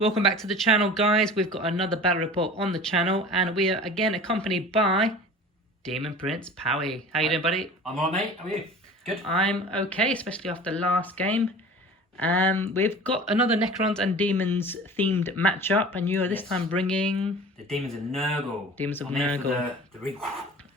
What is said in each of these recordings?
Welcome back to the channel, guys. We've got another battle report on the channel, and we are again accompanied by Demon Prince Powie. How you doing, buddy? I'm alright, mate. How are you? Good. I'm okay, especially after last game. We've got another Necrons and Demons themed matchup, and you are this time bringing the Demons of Nurgle. Demons of I'm Nurgle.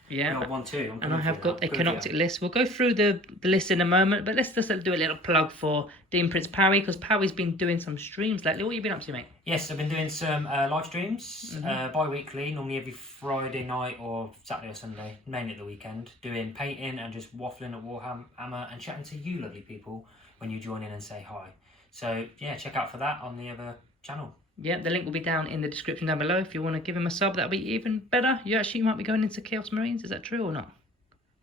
Yeah. 1-2. And I have got a Canoptek list. We'll go through the list in a moment, but let's just do a little plug for Demon Prince Powie, because Powie's been doing some streams lately. What have you been up to, mate? Yes, I've been doing some live streams bi-weekly, normally every Friday night or Saturday or Sunday, mainly at the weekend, doing painting and just waffling at Warhammer and chatting to you lovely people when you join in and say hi. So yeah, check out for that on the other channel. Yeah, the link will be down in the description down below. If you want to give him a sub, that'll be even better. You actually might be going into Chaos Marines. Is that true or not?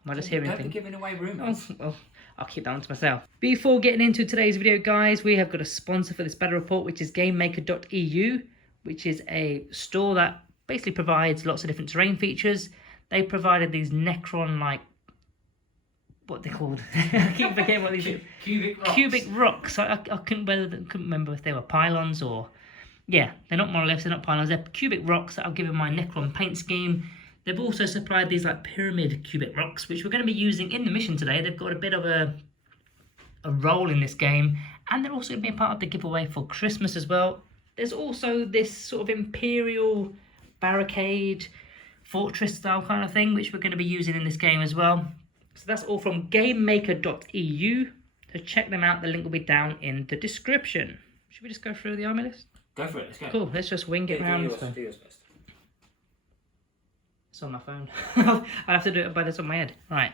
Am I just hearing things? Don't be giving away rumours. Oh, well, I'll keep that one to myself. Before getting into today's video, guys, we have got a sponsor for this battle report, which is Gamemaker.eu, which is a store that basically provides lots of different terrain features. They provided these Necron, like, what they're called. I keep forgetting what these are. Cubic rocks. I couldn't remember if they were pylons or... Yeah, they're not monoliths, they're not pylons, they're cubic rocks that I've given my Necron paint scheme. They've also supplied these like pyramid cubic rocks, which we're going to be using in the mission today. They've got a bit of a role in this game, and they're also going to be a part of the giveaway for Christmas as well. There's also this sort of imperial barricade, fortress style kind of thing, which we're going to be using in this game as well. So that's all from Gamemaker.eu. So check them out, the link will be down in the description. Should we just go through the army list? Go for it, let's go. Cool, let's just wing it round. Do yours first. It's on my phone. I'll have to do it by this on my head. Right.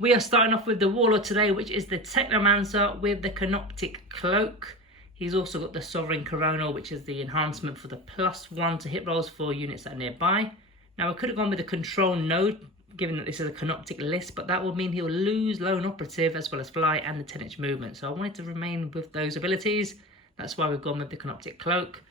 We are starting off with the Warlord today, which is the Technomancer with the Canoptek Cloak. He's also got the Sovereign Corona, which is the enhancement for the +1 to hit rolls for units that are nearby. Now, I could have gone with the Control Node, given that this is a Canoptek list, but that will mean he'll lose Lone Operative as well as Fly and the 10-inch movement. So I wanted to remain with those abilities. That's why we've gone with the Canoptek Cloak.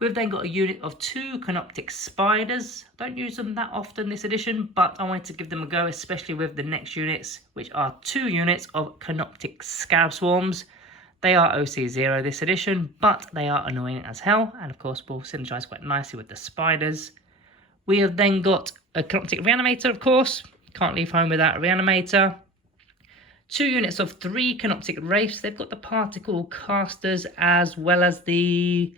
We've then got a unit of 2 Canoptek Spiders. Don't use them that often this edition, but I wanted to give them a go, especially with the next units, which are 2 units of Canoptek Scarab Swarms. They are OC0 this edition, but they are annoying as hell, and of course will synergize quite nicely with the Spiders. We have then got a Canoptek Reanimator, of course. Can't leave home without a Reanimator. 2 units of 3 Canoptek Wraiths. They've got the Particle Casters as well as the...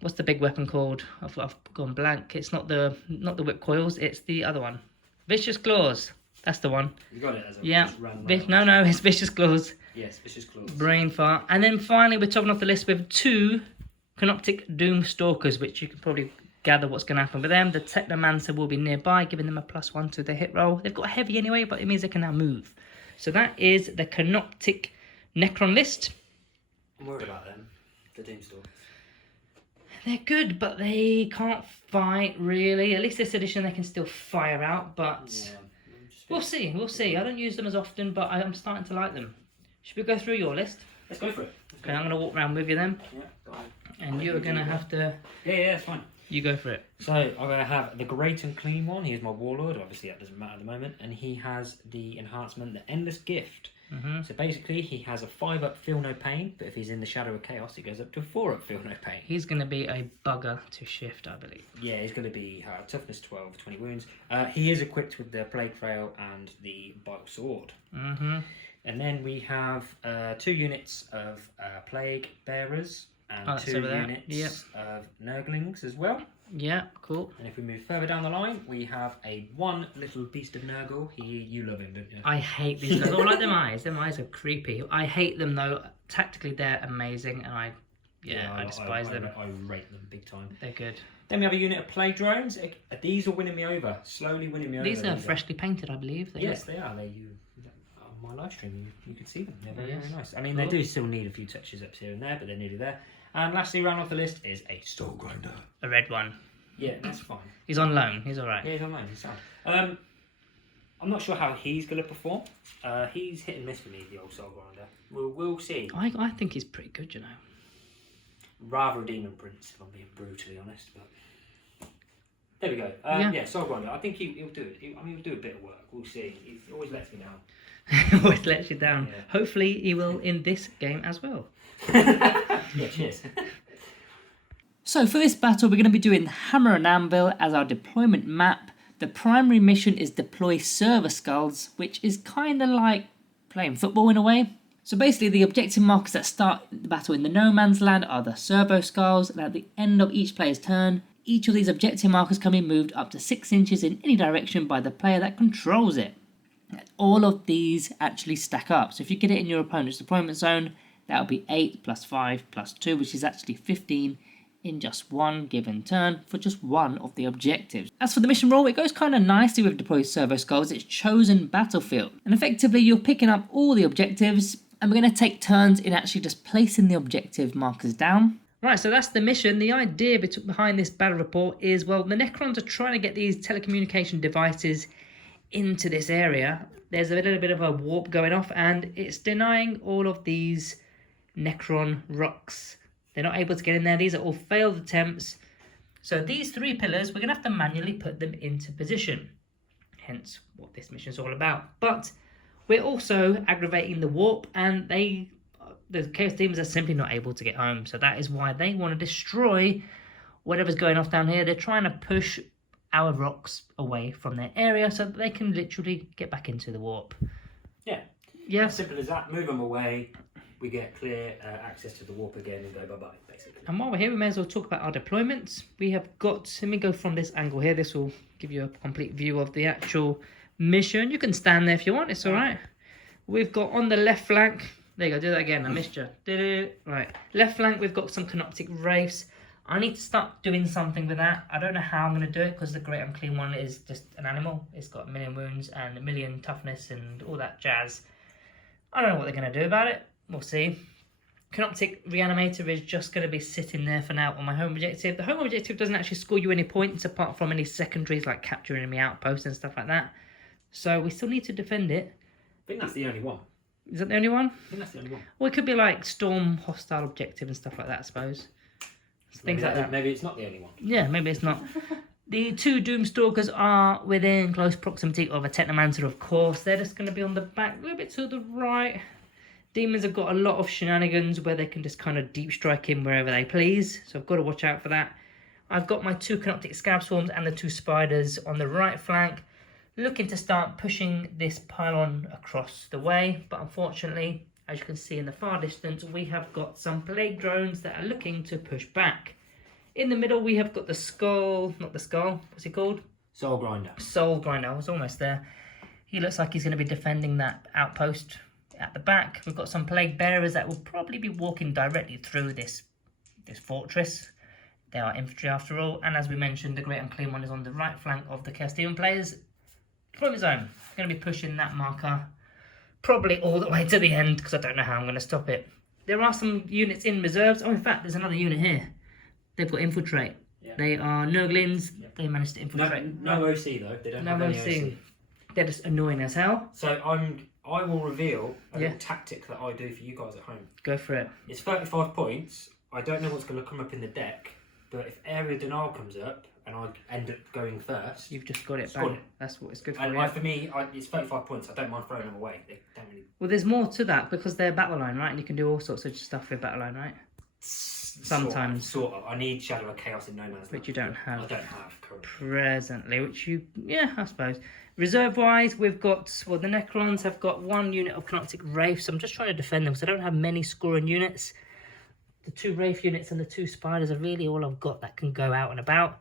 What's the big weapon called? I've gone blank. It's not the Whip Coils. It's the other one. Vicious Claws. That's the one. You got it as a yeah. No, it's Vicious Claws. Yes, Vicious Claws. Brain fart. And then finally, we're topping off the list with 2 Canoptek Doom Stalkers, which you can probably gather what's going to happen with them. The Technomancer will be nearby, giving them a +1 to the hit roll. They've got heavy anyway, but it means they can now move. So that is the Canoptek Necron list. I'm worried about them, the Doomstalkers. They're good, but they can't fight, really. At least this edition they can still fire out, but yeah, we'll see. I don't use them as often, but I'm starting to like them. Should we go through your list? Let's go for it. Okay, I'm going to walk around with you then. Yeah, go on. And you're going to have to... Yeah, that's fine. You go for it. So I'm going to have the Great and Clean one. He is my Warlord. Obviously, that doesn't matter at the moment. And he has the enhancement, the Endless Gift. So basically, he has a 5-up Feel No Pain, but if he's in the Shadow of Chaos, it goes up to 4-up Feel No Pain. He's going to be a bugger to shift, I believe. Yeah, he's going to be Toughness 12, 20 wounds. He is equipped with the Plague Trail and the Vital Sword. And then we have 2 units of Plague Bearers and 2 units of Nurglings as well. Yeah, cool. And if we move further down the line, we have a 1 little beast of Nurgle. You love him, don't you? I hate these Nurgle. I like them eyes. Them eyes are creepy. I hate them though. Tactically, they're amazing, and I despise them. I rate them big time. They're good. Then we have a unit of Plague Drones. These are winning me over. Slowly winning me over. These are freshly painted, I believe. Yes, they are. On my live stream, you can see them. They're very, very nice. I mean, they do still need a few touches up here and there, but they're nearly there. And lastly, round off the list is a Soul Grinder. A red one. Yeah, that's fine. He's on loan. He's all right. Yeah, he's on loan. He's sound. I'm not sure how he's going to perform. He's hit and miss for me, the old Soul Grinder. We'll see. I think he's pretty good, you know. Rather a Demon Prince, if I'm being brutally honest. But there we go. Yeah, Soul Grinder. I think he'll do it. He'll do a bit of work. We'll see. He always lets me down. Always lets you down. Yeah. Hopefully he will in this game as well. Yeah, cheers. So for this battle, we're going to be doing Hammer and Anvil as our deployment map. The primary mission is deploy server skulls, which is kind of like playing football in a way. So basically the objective markers that start the battle in the no man's land are the servo skulls, and at the end of each player's turn, each of these objective markers can be moved up to 6 inches in any direction by the player that controls it. All of these actually stack up. So if you get it in your opponent's deployment zone, that'll be 8 plus 5 plus 2, which is actually 15 in just one given turn for just one of the objectives. As for the mission roll, it goes kind of nicely with deploy servo skulls. It's chosen battlefield, and effectively you're picking up all the objectives, and we're going to take turns in actually just placing the objective markers down. Right, so that's the mission. The idea behind this battle report is, well, the Necrons are trying to get these telecommunication devices into this area. There's a little bit of a warp going off, and it's denying all of these Necron rocks. They're not able to get in there. These are all failed attempts. So these 3 pillars, we're going to have to manually put them into position. Hence what this mission is all about. But we're also aggravating the warp, and the Chaos Demons are simply not able to get home. So that is why they want to destroy whatever's going off down here. They're trying to push our rocks away from their area so that they can literally get back into the warp. Yeah. Yeah. As simple as that. Move them away. We get clear access to the warp again and go bye-bye, basically. And while we're here, we may as well talk about our deployments. We have got, let me go from this angle here. This will give you a complete view of the actual mission. You can stand there if you want, it's all right. We've got on the left flank, there you go, do that again, I missed you. Right, left flank, we've got some Canoptek Wraiths. I need to start doing something with that. I don't know how I'm going to do it, because the Great Unclean one is just an animal. It's got 1 million wounds and 1 million toughness and all that jazz. I don't know what they're going to do about it. We'll see. Canoptek Reanimator is just going to be sitting there for now on my home objective. The home objective doesn't actually score you any points apart from any secondaries like capturing enemy outposts and stuff like that. So we still need to defend it. I think that's the only one. Is that the only one? I think that's the only one. Well, it could be like storm, hostile objective and stuff like that, I suppose. Things like that. Maybe it's not the only one. Yeah, maybe it's not. The 2 Doomstalkers are within close proximity of a Technomancer, of course. They're just going to be on the back, a little bit to the right. Demons have got a lot of shenanigans where they can just kind of deep strike in wherever they please. So I've got to watch out for that. I've got my 2 Canoptek Scab Swarms and the 2 Spiders on the right flank, looking to start pushing this pylon across the way. But unfortunately, as you can see in the far distance, we have got some Plague Drones that are looking to push back. In the middle, we have got the Skull, not the Skull, what's he called? Soul Grinder. Soul Grinder, I was almost there. He looks like he's going to be defending that outpost. At the back, we've got some Plague Bearers that will probably be walking directly through this fortress. They are infantry after all, and as we mentioned, the Great Unclean one is on the right flank of the Chaos Demon players. Deployment zone. I'm going to be pushing that marker probably all the way to the end, because I don't know how I'm going to stop it. There are some units in reserves. Oh, in fact, there's another unit here. They've got infiltrate. Yeah. They are Nurglings. Yeah. They managed to infiltrate. No OC though. They don't have any OC. They're just annoying as hell. So I will reveal a little tactic that I do for you guys at home. Go for it. It's 35 points. I don't know what's going to come up in the deck, but if Area Denial comes up and I end up going first, you've just got it back. That's what it's good for. And for me, it's 35 points. I don't mind throwing them away. They don't really... Well, there's more to that because they're battle line, right? And you can do all sorts of stuff with battle line, right? Sometimes. Sort of. I need Shadow of Chaos in No Man's Land. Which you don't have. I don't have currently. Presently, which you, yeah, I suppose. Reserve-wise, we've got, well, the Necrons have got 1 unit of Canoptek Wraiths. So I'm just trying to defend them because I don't have many scoring units. The 2 Wraith units and the 2 Spiders are really all I've got that can go out and about.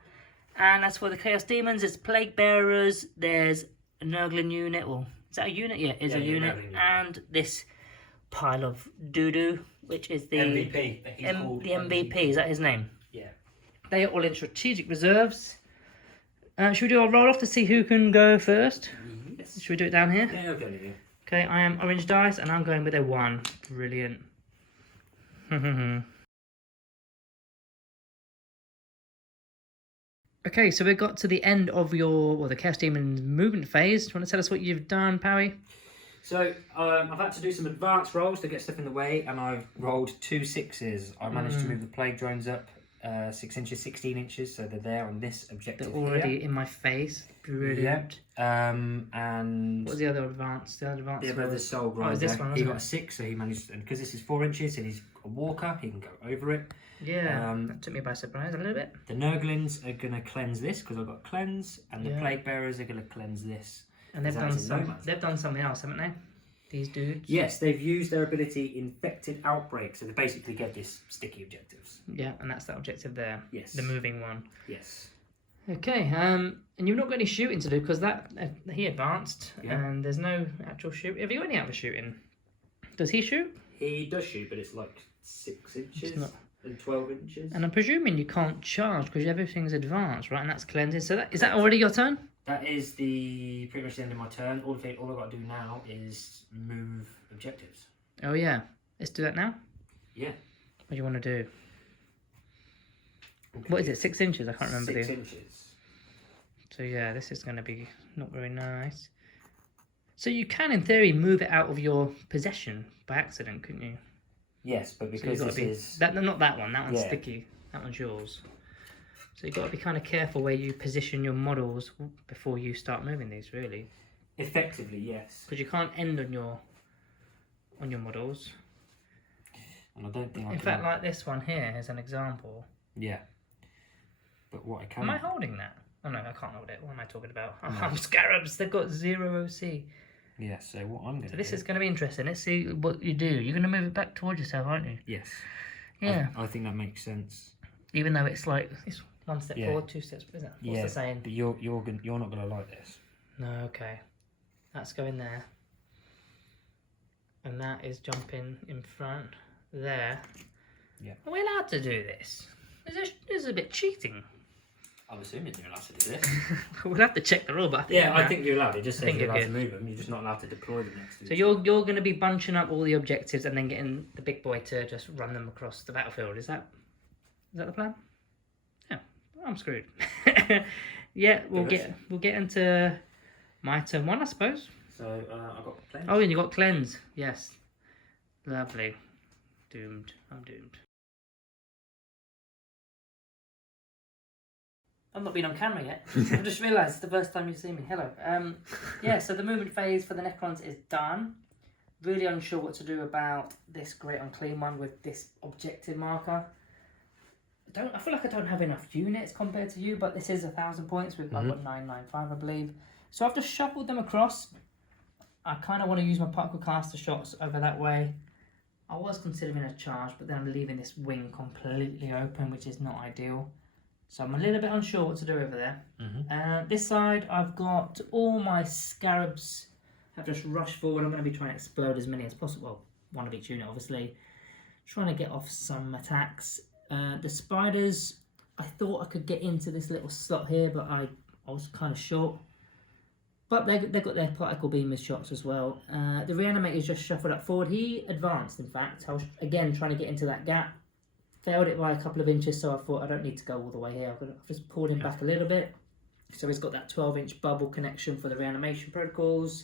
And as for the Chaos Demons, it's Plague Bearers. There's a Nurgle unit. Well, is that a unit? Yeah, it's a unit. And this pile of doo-doo, which is the MVP. The MVP. Is that his name? Yeah. They are all in strategic reserves. Should we do a roll off to see who can go first? Yes. Should we do it down here? Yeah, I'll go in here. Okay, I am orange dice and I'm going with a 1. Brilliant. Okay, so we got to the end of the Chaos Demons movement phase. Do you want to tell us what you've done, Powie? So, I've had to do some advanced rolls to get stuff in the way, and I've rolled 2 6s. I managed to move the Plague Drones up 6 inches, 16 inches, so they're there on this objective. They're already here. in my face. Brilliant. Yeah. And What was the other advanced? The other advanced. yeah, but the Soul Grinder. Oh, is this one? He Wasn't got a 6, so he managed, and because this is 4 inches and he's a walker, he can go over it. Yeah, that took me by surprise a little bit. The Nurglings are going to cleanse this because I've got cleanse, and the Yeah. Plague Bearers are going to cleanse this. And they've done something else, haven't they? These dudes. Yes, they've used their ability Infected Outbreak, so they basically get this sticky objectives. Yeah, and that's that objective there. Yes. The moving one. Yes. Okay, and you've not got any shooting to do because that he advanced, Yeah. and there's no actual shoot. Have you got any other shooting? Does he shoot? He does shoot, but it's like 6 inches not- and 12 inches. And I'm presuming you can't charge because everything's advanced, right? And that's cleansing. So is that already your turn? That is pretty much the end of my turn. All I've got to do now is move objectives. Oh yeah, let's do that now. Yeah. What do you want to do? Okay. What is it? 6 inches? I can't remember 6 inches. So yeah, this is going to be not very nice. So you can, in theory, move it out of your possession by accident, couldn't you? Yes, but So because this is not that one. That one's Yeah. sticky. That one's yours. So you've got to be kind of careful where you position your models before you start moving these, really, effectively, yes. because you can't end on your models. And I don't think I In can. fact, like this one here is an example. Yeah. But what I can. Am I holding that? Oh no, I can't hold it. What am I talking about? I'm Scarabs. They've got 0 OC. Yeah. So what I'm going to. So this is going to be interesting. Let's see what you do. You're going to move it back towards yourself, aren't you? Yes. Yeah. I think that makes sense. Even though it's like it's 1 step Yeah. forward, 2 steps. What is that? What's the saying? But you're not going to like this. No. Okay. That's going there. And that is jumping in front there. Yeah. Are we allowed to do this? This is a bit cheating. I'm assuming you're allowed to do this. We'll have to check the rule, but I think you're allowed. It just I says think you're you're allowed to good. move them. You're just not allowed to deploy them next to So each you're going to be bunching up all the objectives and then getting the big boy to just run them across the battlefield. Is that the plan? Yeah, I'm screwed. Yeah, we'll get into my turn 1, I suppose. So I've got plenty. Oh, and you got cleanse. Yes, lovely. Doomed. I'm doomed. I've not been on camera yet. I've just realised it's the first time you've seen me. Hello. Yeah, so the movement phase for the Necrons is done. Really unsure what to do about this Great Unclean one with this objective marker. I feel like I don't have enough units compared to you, but this is 1,000 points. I've got 995, I believe. So I've just shuffled them across. I kind of want to use my particle caster shots over that way. I was considering a charge, but then I'm leaving this wing completely open, which is not ideal. So I'm a little bit unsure what to do over there. This side, I've got all my Scarabs have just rushed forward. I'm going to be trying to explode as many as possible. Well, one of each unit, obviously. Trying to get off some attacks. The Spiders, I thought I could get into this little slot here, but I was kind of short. But they've got their particle beam shots as well. The Reanimator's just shuffled up forward. He advanced, in fact. I was, again, trying to get into that gap. Failed it by a couple of inches, so I thought I don't need to go all the way here. I've just pulled him back a little bit. So he's got that 12-inch bubble connection for the reanimation protocols.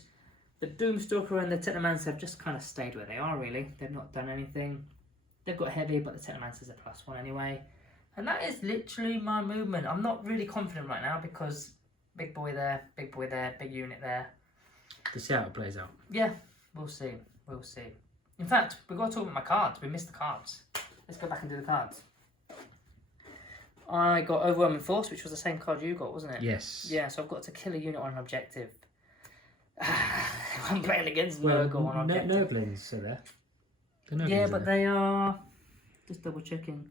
The Doomstalker and the Technomancer have just kind of stayed where they are, really. They've not done anything. They've got heavy, but the Technomancer's a +1 anyway. And that is literally my movement. I'm not really confident right now because big boy there, big unit there. To see how it plays out. Yeah, we'll see. We'll see. In fact, we've got to talk about my cards. We missed the cards. Let's go back and do the cards. I got Overwhelming Force, which was the same card you got, wasn't it? Yes. Yeah, so I've got to kill a unit on an objective. I'm playing against Nurgle on objective. Nurglings are there. Yeah, but they are... Just double checking.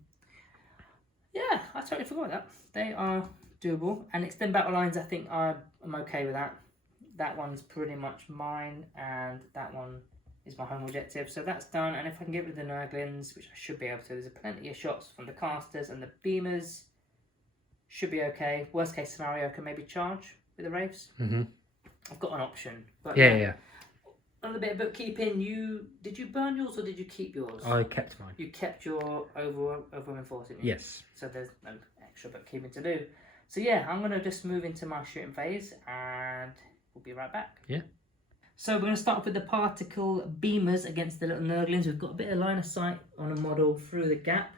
Yeah, I totally forgot that. They are doable. And extend battle lines, I think I'm okay with that. That one's pretty much mine, and that one is my home objective. So that's done, and if I can get rid of the Nurglings, which I should be able to, there's plenty of shots from the casters and the beamers. Should be okay. Worst case scenario, I can maybe charge with the Wraiths. I've got an option. But Yeah. Another bit of bookkeeping. Did you burn yours or did you keep yours? I kept mine. You kept your Overwhelming Force, didn't you? Yes. So there's no extra bookkeeping to do. So yeah, I'm going to just move into my shooting phase and we'll be right back. Yeah. So we're going to start off with the particle beamers against the little Nurglings. We've got a bit of line of sight on a model through the gap.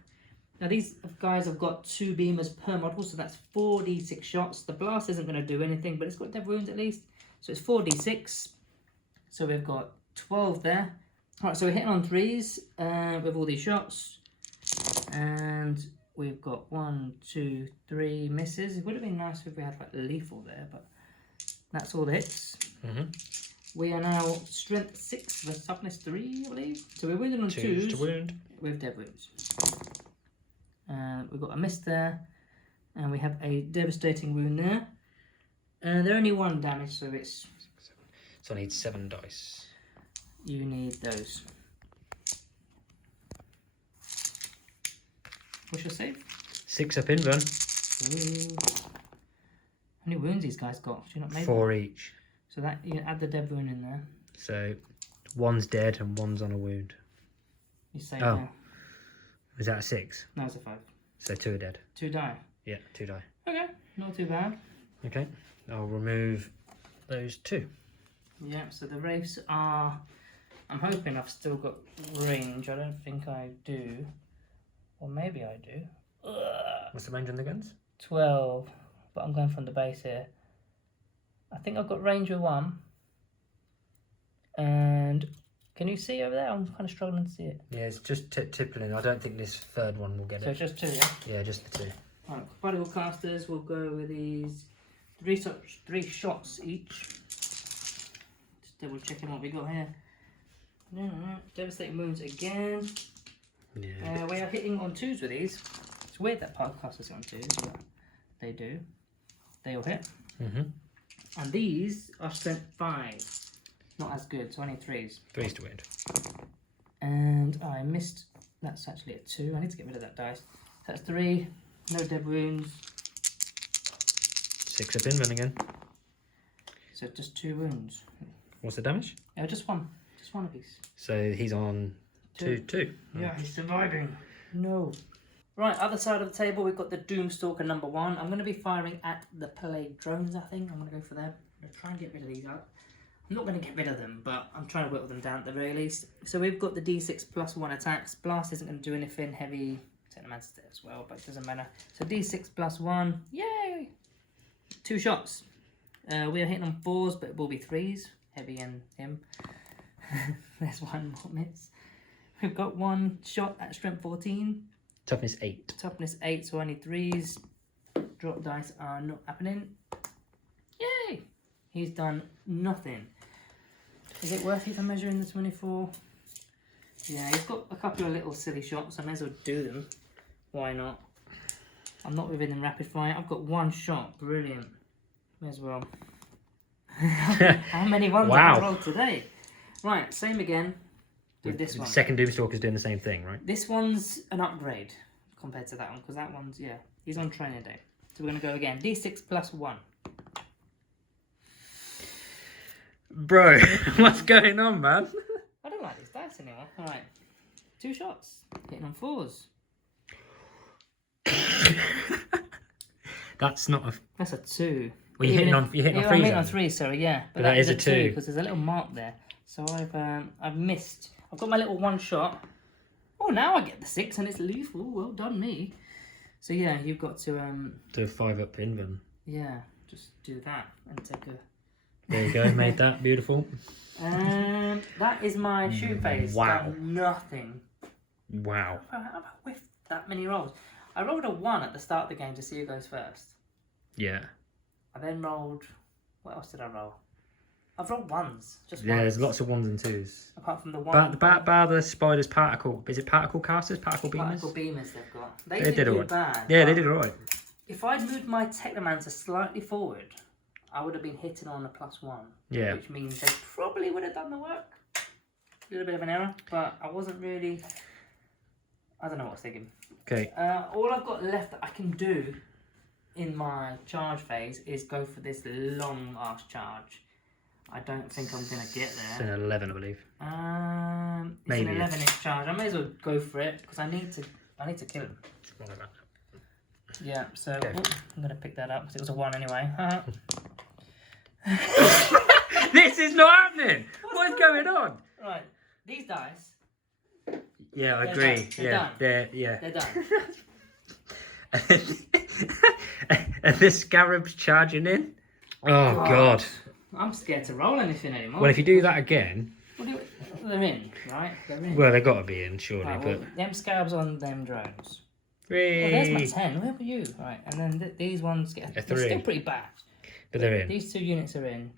Now these guys have got 2 beamers per model, so that's 4d6 shots. The blast isn't going to do anything, but it's got dev wounds at least. So it's 4d6. So we've got 12 there. Alright, so we're hitting on 3s with all these shots. And we've got 1, 2, 3 misses. It would have been nice if we had like lethal there, but that's all the hits. We are now strength 6 with toughness 3, I believe. So we're wounded on 2s to wound. with dev wounds. We've got a miss there, and we have a devastating wound there. And they're only 1 damage, so it's... So I need 7 dice. You need those. What's your save? 6 up invern. Ooh. How many wounds these guys got? Do you not make 4 each. So that you add the dev wound in there. So 1's dead and 1's on a wound. You save Oh. there. Was that a 6? No, it's a 5. So 2 are dead. 2 die. Yeah, 2 die. Okay, not too bad. Okay, I'll remove those 2. Yeah, so the wraiths are... I'm hoping I've still got range. I don't think I do. Or maybe I do. Ugh. What's the range on the guns? 12. But I'm going from the base here. I think I've got range of 1. And can you see over there? I'm kind of struggling to see it. Yeah, it's just tippling. I don't think this 3rd one will get So it. it's just 2, yeah? Yeah, just the 2. Alright, particle casters will go with these 3 shots each. Just double checking what we got here. Devastating wounds again. Yeah. We are hitting on 2s with these. It's weird that particle casters hit on 2s, but they do. They all hit. And these are strength 5. Not as good, so only 3s. 3's to wound. And I missed. That's actually a 2. I need to get rid of that dice. That's 3. No dead wounds. 6 up invern again. So just 2 wounds. What's the damage? Yeah, just 1. Just 1 apiece. So he's on 2. Yeah, he's surviving. No. Right, other side of the table, we've got the Doomstalker number 1. I'm going to be firing at the Plague drones, I think. I'm going to go for them. I'm going to try and get rid of these out. I'm not going to get rid of them, but I'm trying to whittle them down at the very least. So we've got the D6 plus 1 attacks. Blast isn't going to do anything. Heavy Technomancer as well, but it doesn't matter. So D6 plus 1. Yay! 2 shots. We are hitting on 4s, but it will be 3s. Heavy and him. There's 1 more miss. We've got 1 shot at strength 14. Toughness 8. Toughness 8, so only 3s. Drop dice are not happening. Yay! He's done nothing. Is it worth even measuring the 24? Yeah, he's got a couple of little silly shots. I may as well do them. Why not? I'm not within the rapid fire. I've got 1 shot. Brilliant. May as well. How many ones have I rolled today? Right, same again with this one. The second Doomstalker's doing the same thing, right? This one's an upgrade compared to that one, because that one's, yeah, he's on training day. So we're going to go again. D6 plus 1. Bro, what's going on, man? I don't like these dice anymore. Alright. 2 shots. Hitting on 4s. That's not a... That's a 2. Well, you're hitting on 3s. I'm hitting on 3, sorry, yeah. But that is a 2. Because there's a little mark there. So I've missed. I've got my little 1 shot. Oh, now I get the 6 and it's lethal. Well done, me. So yeah, you've got to... Do a 5 up invern. Yeah, just do that and take a... There you go, made that beautiful. That is my shoot phase. Wow. Done nothing. Wow. How have I whiffed that many rolls? I rolled a 1 at the start of the game to see who goes first. Yeah. I then rolled... What else did I roll? I've rolled 1s. Just Yeah, 1s. there's lots of 1s and 2s. Apart from the 1. Bar the spider's particle. Is it particle casters? Particle beamers? Particle beamers they've got. They did did alright. bad. Yeah, they did alright. If I'd moved my Technomancer slightly forward, I would have been hitting on a +1. Yeah. Which means they probably would have done the work. A little bit of an error, but I wasn't really... I don't know what I was thinking. Okay. All I've got left that I can do in my charge phase is go for this long ass charge. I don't think I'm going to get It's there. an 11, I believe. It's Maybe an 11-inch charge. I may as well go for it because I need to kill him. Something like that. Yeah, so Okay. I'm going to pick that up because it was a 1 anyway. This is not happening! What is going on? Right, these dice, Yeah, I They're agree. done. They're Yeah, done. they're they're done. Are the scarabs charging in? Oh, God. I'm scared to roll anything anymore. Well, if you do that again... They're in, right? They're in. Well, they've got to be in, surely, right, but... well, them scarabs on them drones. Three. Well, there's my 10. Where were you? Right, and then these ones get... They're still pretty bad. But they're in. These 2 units are in.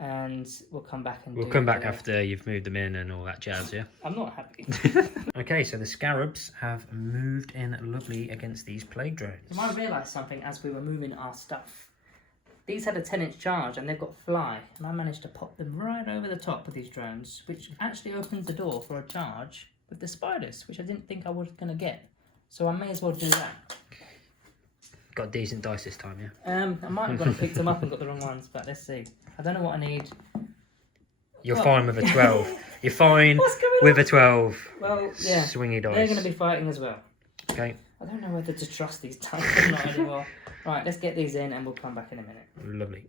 And we'll come back and We'll come back after you've moved them in and all that jazz, yeah? I'm not happy. Okay, so the scarabs have moved in lovely against these plague drones. You might realise something as we were moving our stuff. These had a 10-inch charge and they've got fly, and I managed to pop them right over the top of these drones, which actually opens the door for a charge with the spiders, which I didn't think I was going to get. So I may as well do that. Got decent dice this time, yeah? I might have gone and picked them up and got the wrong ones, but let's see. I don't know what I need. You're fine with a 12. You're fine with a 12. Well, yeah. Swingy dice. They're going to be fighting as well. Okay. I don't know whether to trust these dice or not anymore. Right, let's get these in and we'll come back in a minute. Lovely.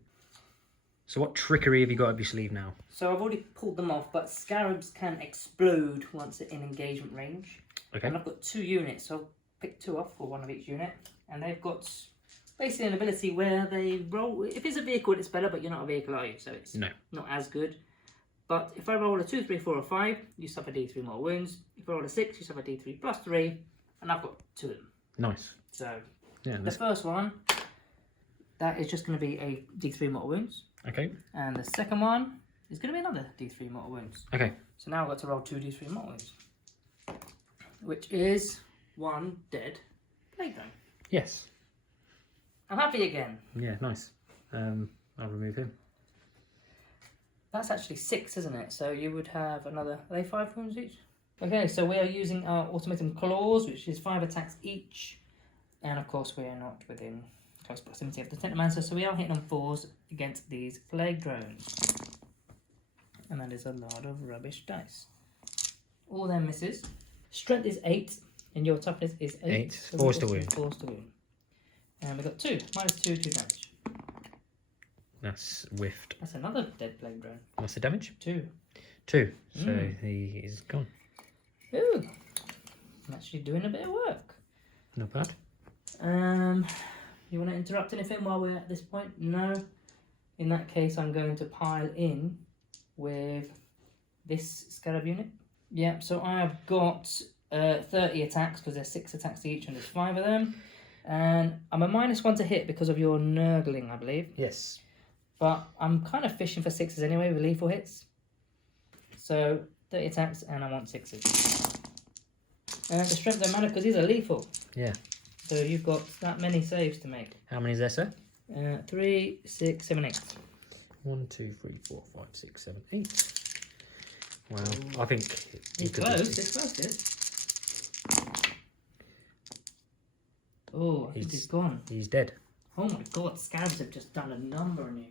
So what trickery have you got up your sleeve now? So I've already pulled them off, but scarabs can explode once they're in engagement range. Okay. And I've got 2 units, so I'll pick 2 off for 1 of each unit. And they've got basically an ability where they roll... If it's a vehicle, it's better, but you're not a vehicle, are you? So it's not as good. But if I roll a 2, 3, 4 or 5, you suffer D3 more wounds. If I roll a 6, you suffer D3 plus 3. And I've got 2 of them. Nice. So yeah, the first one, that is just going to be a D3 mortal wounds. Okay. And the second one is going to be another D3 mortal wounds. Okay. So now I've got to roll 2 D3 mortal wounds. Which is 1 dead plague drone. Yes. I'm happy again. Yeah, nice. I'll remove him. That's actually 6, isn't it? So you would have another... Are they 5 wounds each? Okay, so we are using our automaton claws, which is 5 attacks each. And of course we are not within close proximity of the Technomancer, so we are hitting on 4s against these plague drones. And that is a lot of rubbish dice. All their misses. Strength is 8, and your toughness is 8. 8. So 4 to wound. 4 to wound. And we've got 2. -2, 2 damage. That's whiffed. That's another dead plague drone. What's the damage? 2. 2. So he is gone. Ooh. I'm actually doing a bit of work. Not bad. You want to interrupt anything while we're at this point? No. In that case, I'm going to pile in with this scarab unit. Yeah, so I have got 30 attacks because there's 6 attacks each and there's 5 of them. And I'm a -1 to hit because of your Nurgling, I believe. Yes. But I'm kind of fishing for 6s anyway with lethal hits. So 30 attacks and I want 6s. The strength don't matter because these are lethal. Yeah. So you've got that many saves to make. How many is there, sir? 3, 6, 7, 8. 1, 2, 3, 4, 5, 6, 7, 8. Well, I think It's close. It's close, yes. Oh, I think he's gone. He's dead. Oh my god, scarabs have just done a number on you.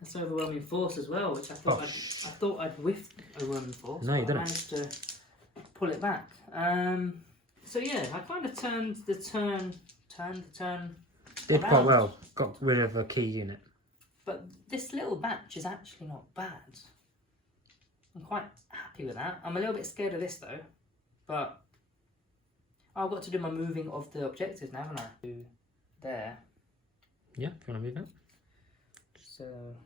That's overwhelming force as well, which I thought I'd whiffed overwhelming force. No, you didn't. I managed to pull it back. So yeah, I kind of turned the turn. Did around. quite well. Got rid of a key unit. But this little batch is actually not bad. I'm quite happy with that. I'm a little bit scared of this though, but I've got to do my moving of the objectives now, haven't I? There. Yeah, if you want to move that. So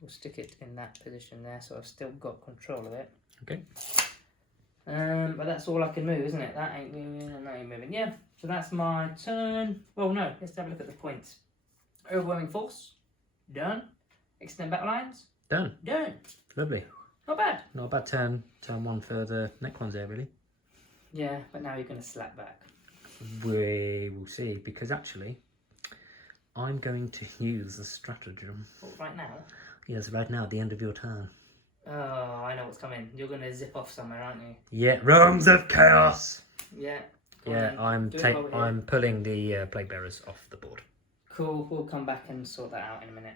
we'll stick it in that position there, so I've still got control of it. Okay. But that's all I can move, isn't it? That ain't moving and that ain't moving. Yeah, so that's my turn. Well, no, let's have a look at the points. Overwhelming force. Done. Extend battle lines. Done. Done. Lovely. Not bad. Not a bad turn 1 for the Necrons there, really. Yeah, but now you're going to slap back. We will see, because actually, I'm going to use the stratagem. What, right now? Yes, right now, at the end of your turn. Oh, I know what's coming. You're going to zip off somewhere, aren't you? Yeah, realms of chaos. Yeah. Yeah, I'm pulling the plague bearers off the board. Cool. We'll come back and sort that out in a minute.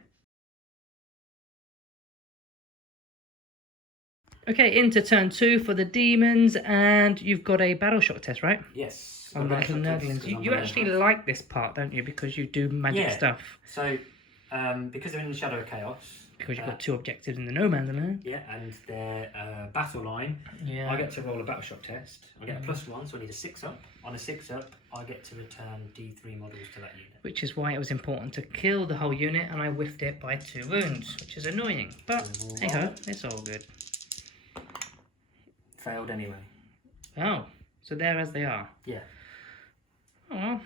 Okay, into turn 2 for the demons, and you've got a battle shock test, right? Yes. On the little Nurglings. You actually like this part, don't you? Because you do magic stuff. So, because they're in the Shadow of Chaos, Because you've got 2 objectives in the no man's land. Yeah, and their battle line. Yeah. I get to roll a battle shock test. I get a +1, so I need a 6-up. On a 6-up, I get to return D3 models to that unit. Which is why it was important to kill the whole unit, and I whiffed it by 2 wounds, which is annoying. But hey ho, it's all good. Failed anyway. Oh, so they're as they are. Yeah. Oh well.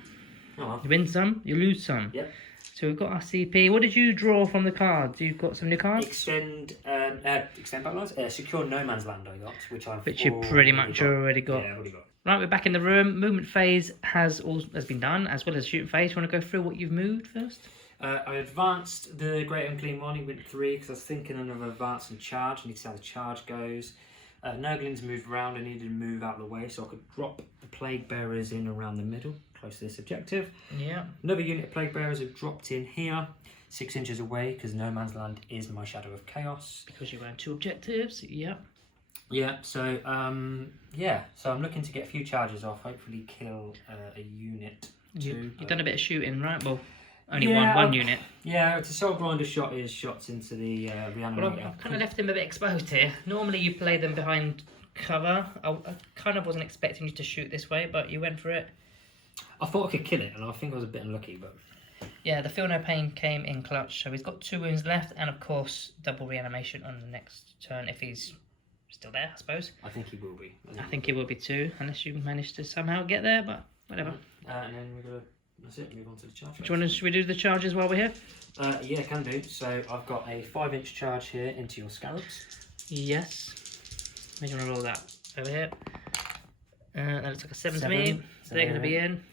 Oh well. You win some, you lose some. Yep. So we've got our CP. What did you draw from the cards? You've got some new cards? Extend battle lines. Secure no man's land I got, which you pretty much already got. Yeah, I've already got. Right, we're back in the room. Movement phase has been done, as well as shooting phase. You want to go through what you've moved first? I advanced the Great Unclean one. He went 3 because I was thinking of advance and charge. I need to see how the charge goes. Nurglings moved around. I needed to move out of the way so I could drop the Plague Bearers in around the middle, close to this objective. Yeah. Another unit of Plague Bearers have dropped in here, 6 inches away, because no man's land is my Shadow of Chaos. Because you ran 2 objectives. Yeah. Yeah. So so I'm looking to get a few charges off. Hopefully, kill a unit. You've done a bit of shooting, right? Well, only one unit. Yeah, it's a Soul Grinder shot is shots into the reanimator. Well, I've kind of left him a bit exposed here. Normally you play them behind cover. I kind of wasn't expecting you to shoot this way, but you went for it. I thought I could kill it, and I think I was a bit unlucky, but... Yeah, the Feel No Pain came in clutch, so he's got 2 wounds left, and of course, double reanimation on the next turn if he's still there, I suppose. I think he will be. I think he will be too, unless you manage to somehow get there, but whatever. And then we're going to... That's it, move on to the charge. Should we do the charges while we're here? Yeah, can do. So I've got a 5-inch charge here into your scarabs. Yes. Where do you want to roll that? Over here. That looks like a 7 to me. So they're going to be in.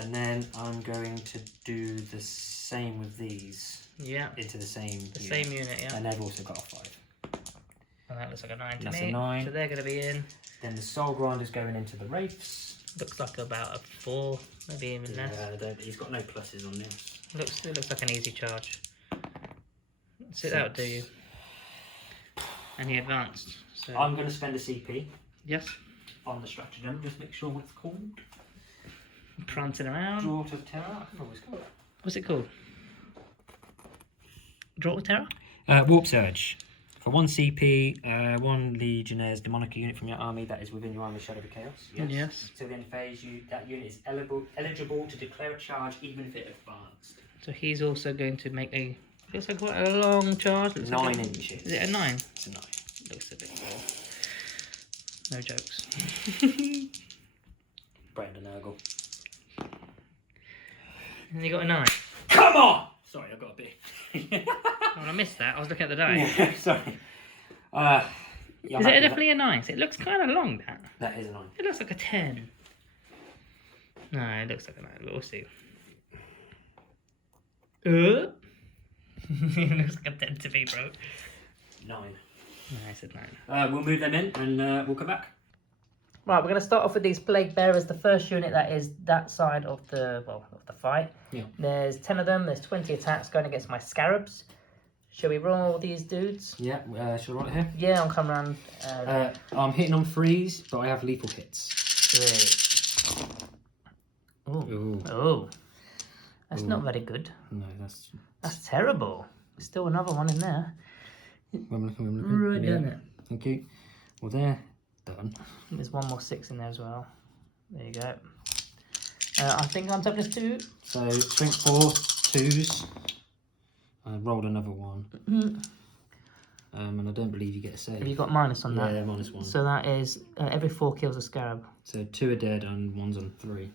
And then I'm going to do the same with these. Yeah. Into the same unit. Same unit, yeah. And they've also got a 5. And that looks like a 9 to That's me. a 9. So they're going to be in. Then the Soul Grinder's going into the Wraiths. Looks like about a 4, maybe even less. He's got no pluses on this. It looks like an easy charge. Sit out, do you? And he advanced. So I'm going to spend a CP. Yes. On the stratagem. Just make sure what it's called. Prancing around. Draught of Terror. I don't know what it's called. What's it called? Draught of Terror? Warp Surge. For 1 CP, 1 Legionnaire's Demonica unit from your army that is within your army Shadow of Chaos. Yes. Till the end of phase, that unit is eligible to declare a charge even if it advanced. So he's also going to make a... Looks like quite a long charge. 9 inches. Is it a 9? It's a 9. Looks a bit more. No jokes. Brandon Nurgle. And you got a 9. Come on! Sorry, I got a B. Oh, I missed that. I was looking at the die. Yeah, sorry. Yeah, is it definitely a 9? It looks kind of long, that. That is a 9. It looks like a 10. No, it looks like a 9, but we'll see. It looks like a 10 to me, bro. 9. No, I said 9. We'll move them in and we'll come back. Right, we're going to start off with these Plague Bearers, the first unit that is that side of the fight. Yeah. There's 10 of them, there's 20 attacks going against my Scarabs. Shall we roll these dudes? Yeah, shall I roll it here? Yeah, I'll come around. I'm hitting on 3s, but I have lethal hits. 3. Oh. Ooh. Oh. That's not very good. No, That's terrible. There's still another one in there. I'm looking. Right down there. Thank you. Well, they're done. There's one more 6 in there as well. There you go. I think I'm toughness 2. So, strength 4, 2s. I rolled another 1. And I don't believe you get a save. Have you got minus on that? Yeah, -1. So that is every 4 kills a Scarab. So 2 are dead and 1's on 3.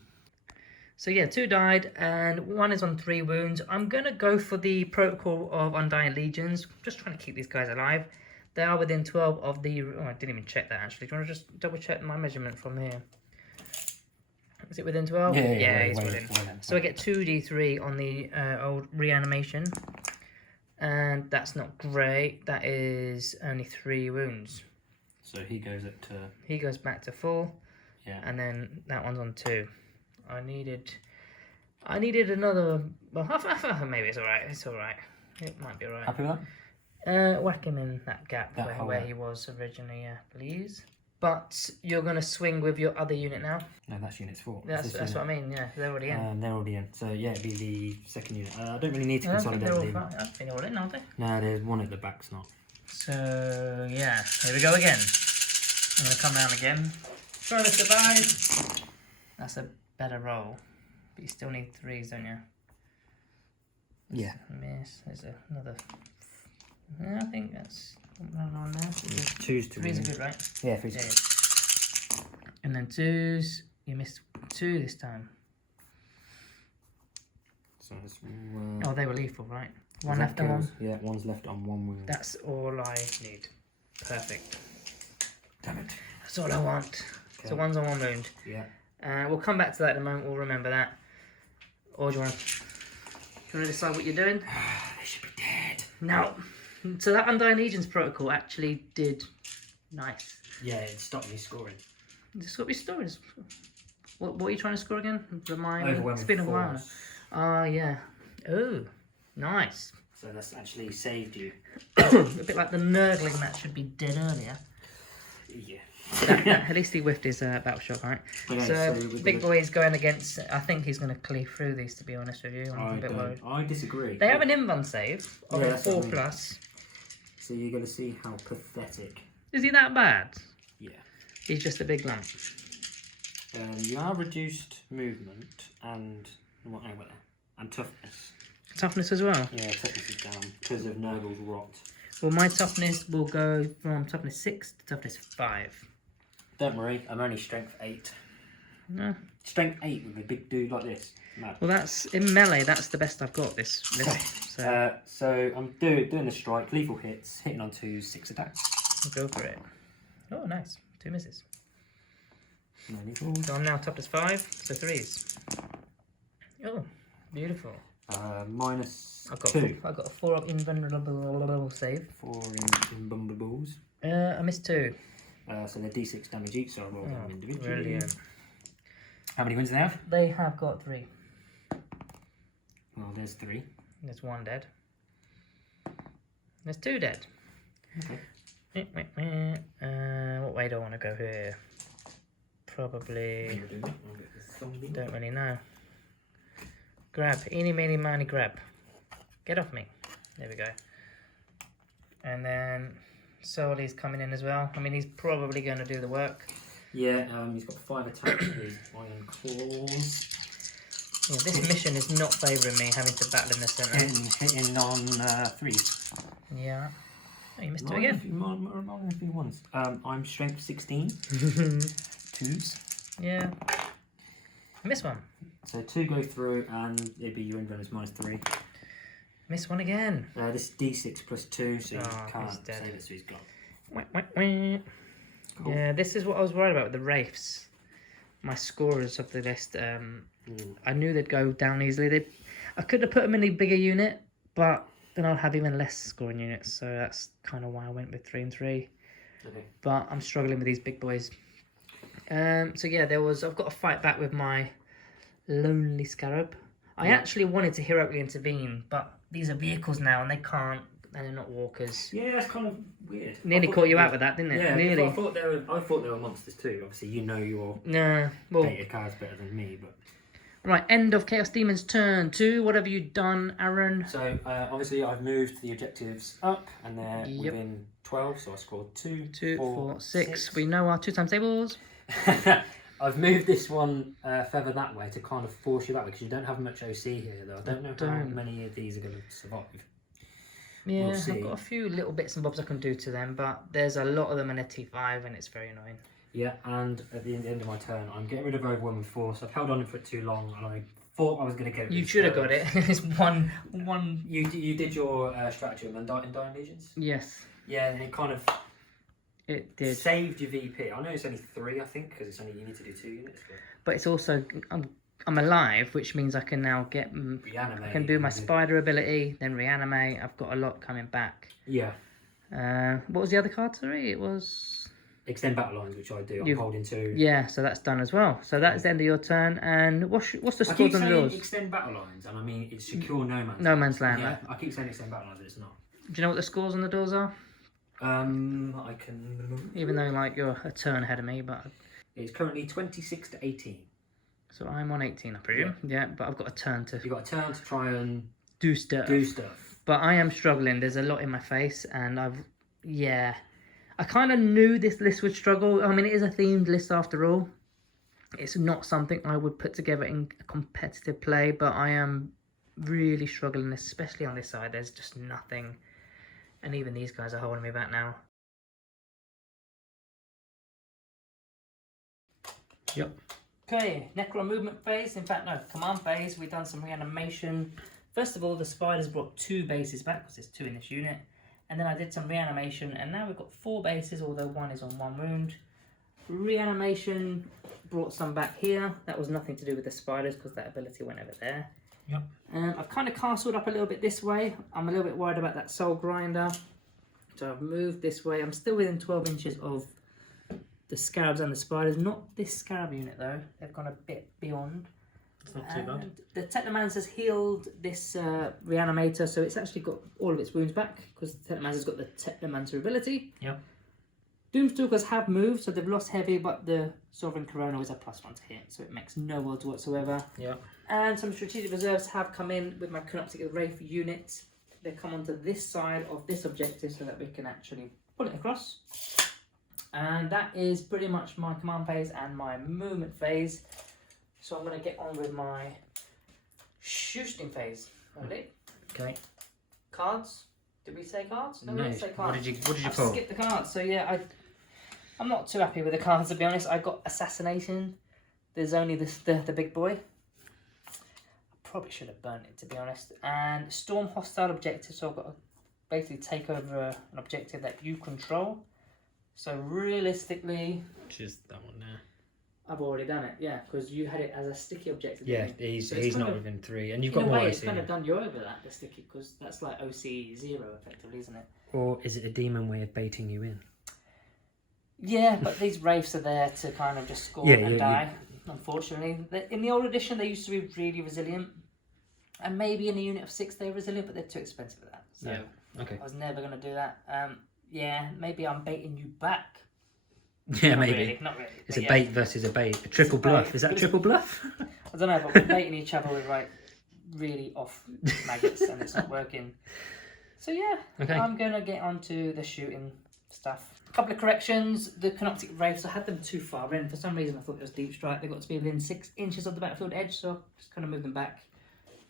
So yeah, 2 died and 1 is on 3 wounds. I'm going to go for the protocol of Undying Legions. Just trying to keep these guys alive. They are within 12 of the... Oh, I didn't even check that actually. Do you want to just double check my measurement from here? Is it within 12? Yeah, it's within. So I get 2d3 on the old reanimation. And that's not great. That is only 3 wounds. So he goes up to... He goes back to full. Yeah. And then that one's on 2. I needed another... Well, maybe it's alright. It's alright. It might be alright. Happy with that? Whack him in that gap That where he was originally, yeah, please. But you're going to swing with your other unit now. No, that's unit 4. That's what I mean, yeah. They're already in. They're already in. So, yeah, it'd be the second unit. I don't really need to I think consolidate they're them. I think they're all in, aren't they? No, there's one at the back's not. So, yeah. Here we go again. I'm going to come around again. Trying to survive. That's a better roll. But you still need 3s, don't you? Yeah. Miss. There's another... Yeah, I think that's... on there. 2s to 3s win. are good, right? Yeah, 3s. Yeah. And then 2s. You missed 2 this time. So it's, Oh, they were lethal, right? One that left on one. kills? Yeah, one's left on 1 wound. That's all I need. Perfect. Damn it. That's all I want. Okay. So one's on 1 wound. Yeah. We'll come back to that in a moment. We'll remember that. Or do you want to decide what you're doing? They should be dead. No. So that Undying Legions protocol actually did nice. Yeah, it stopped me scoring. Just what your stories. What are you trying to score again? Remind me. Overwhelming It's been a while. force. Oh, yeah. Oh, nice. So that's actually saved you. A bit like the Nurgling that should be dead earlier. Yeah. At least he whiffed his battle shock, right? Okay, so with Big the- Boy's going against... I think he's going to cleave through these, to be honest with you. I'm a bit worried. I disagree. They have an invuln save of Yeah, a that's what I 4 mean. plus. So you're going to see how pathetic. Is he that bad? Yeah. He's just a big lump. You are reduced movement and what over there, and toughness. Toughness as well. Yeah, toughness is down because of Nurgle's rot. Well, my toughness will go from toughness 6 to toughness 5. Don't worry, I'm only strength 8. No. Strength 8 with a big dude like this. Mad. Well, that's in melee. That's the best I've got this list. So So I'm doing the strike, lethal hits, hitting on 2s, 6 attacks. go for it. Oh, nice. 2 misses. No lethal. So I'm now toughness 5, so 3s. Oh, beautiful. Minus I've got 2. I've got a 4 of invulnerable save. 4 in bumblebulls. I missed 2. So they're d6 damage each, so I'll roll them individually. Brilliant. How many wins do they have? They have got 3. Well, there's 3. There's 1 dead. There's 2 dead. Okay. What way do I want to go here? Probably... Don't really know. Grab. Eeny, meeny, miny, grab. Get off me. There we go. And then Soli's coming in as well. I mean, he's probably going to do the work. Yeah, he's got 5 attacks with his iron claws. Yeah, this mission is not favouring me, having to battle in the centre. Hitting on 3s. Yeah. Oh, you missed 2 again. Rolling a few ones. I'm strength 16. 2s. Yeah. Miss 1. So 2 go through, and it'd be your invulnerable minus 3. Miss 1 again. This is d6 plus 2, so you he's can't dead. save it, so he's gone. Cool. Yeah, this is what I was worried about with the Wraiths. My scorers of the list, I knew they'd go down easily. I could have put them in a bigger unit, but then I'll have even less scoring units, so that's kind of why I went with 3 and 3. Okay. But I'm struggling with these big boys. So yeah, I've got to fight back with my Lonely Scarab. I actually wanted to heroically intervene, but these are vehicles now and they can't, and they're not walkers. Yeah, that's kind of weird. Nearly caught you out with that, didn't it? Yeah, nearly. I thought they were monsters too. Obviously, you know your No, well, data cards better than me, but right. End of Chaos Demon's turn 2. What have you done, Aaron? so obviously I've moved the objectives up, and they're within 12. So I scored 2, 2, 4, 4, 6. We know our 2 times tables. I've moved this one further that way to kind of force you that way because you don't have much OC here, though. I don't know how many of these are going to survive. Yeah, We'll see. I've got a few little bits and bobs I can do to them, but there's a lot of them in a T5 and it's very annoying. Yeah, and at the end of my turn, I'm getting rid of Overwhelming Force. I've held on for too long, and I thought I was going to get it. You should have got it. It's one. You did your strategy on Undying Legions? Yes, Yeah, and it kind of it did. saved your VP. I know it's only 3, I think, because it's only you need to do 2 units. But it's also I'm alive, which means I can now get. Reanimate. I can do my spider ability, then reanimate. I've got a lot coming back. Yeah. What was the other card? Sorry, it was. Extend battle lines, which I do. I'm holding 2. Yeah, so that's done as well. So that's the end of your turn. And what's the I keep scores on saying yours? extend battle lines, and I mean it's secure no man's No man's land. Yeah, I keep saying extend battle lines, but it's not. Do you know what the scores on the doors are? I can. Even though like you're a turn ahead of me, but It's currently 26 to 18. so I'm on 18, I presume. Yeah, but I've got a turn to You've got a turn to try and do stuff. But I am struggling. There's a lot in my face, and I kind of knew this list would struggle. I mean, it is a themed list after all. It's not something I would put together in a competitive play, but I am really struggling, especially on this side. There's just nothing, and even these guys are holding me back now. Yep. Okay, Necron movement phase. In fact, no, command phase. We've done some reanimation. First of all, the spiders brought 2 bases back because there's 2 in this unit. And then I did some reanimation, and now we've got 4 bases, although 1 is on 1 wound. Reanimation brought some back here. That was nothing to do with the spiders because that ability went over there. Yep. I've kind of castled up a little bit this way. I'm a little bit worried about that soul grinder. So I've moved this way. I'm still within 12 inches of the scarabs and the spiders. Not this scarab unit though. They've gone a bit beyond. It's not too bad. The Technomancer's healed this reanimator, so it's actually got all of its wounds back because the Technomancer's got the Technomancer ability. Yep. Doomstalkers have moved, so they've lost heavy, but the Sovereign Corona is a +1 to hit, so it makes no odds whatsoever. Yep. And some strategic reserves have come in with my Canoptek Wraith unit. They come onto this side of this objective so that we can actually pull it across. And that is pretty much my command phase and my movement phase. So I'm going to get on with my shooting phase. Ready? Okay. Cards. Did we say cards? No. We didn't say cards. What did you I've pull? skipped the cards. So yeah, I'm not too happy with the cards, to be honest. I got Assassination. There's only the big boy. I probably should have burnt it, to be honest. And Storm Hostile Objective. So I've got to basically take over an objective that you control. So realistically, Which is that one there. I've already done it, yeah, because you had it as a sticky objective. Yeah, didn't you? he's So it's not kind of, within 3, and you've in got a more way, it's OC. kind of done you over that, the sticky, because that's like OC 0 effectively, isn't it? Or is it a demon way of baiting you in? Yeah, but these wraiths are there to kind of just score and die. Unfortunately, in the old edition, they used to be really resilient, and maybe in a unit of 6 they're resilient, but they're too expensive for that. So Yeah. Okay. I was never going to do that. Yeah, maybe I'm baiting you back. Yeah, Not maybe. really, not really. It's But a yeah. bait versus a bait. A triple bluff. bait. Is that a triple bluff? I don't know, but we're baiting each other with like really off maggots and it's not working. So yeah, Okay. I'm going to get onto the shooting stuff. A couple of corrections. The Canoptek Wraiths, I had them too far in. For some reason I thought it was deep strike. They got to be within 6 inches of the battlefield edge, so just kind of move them back.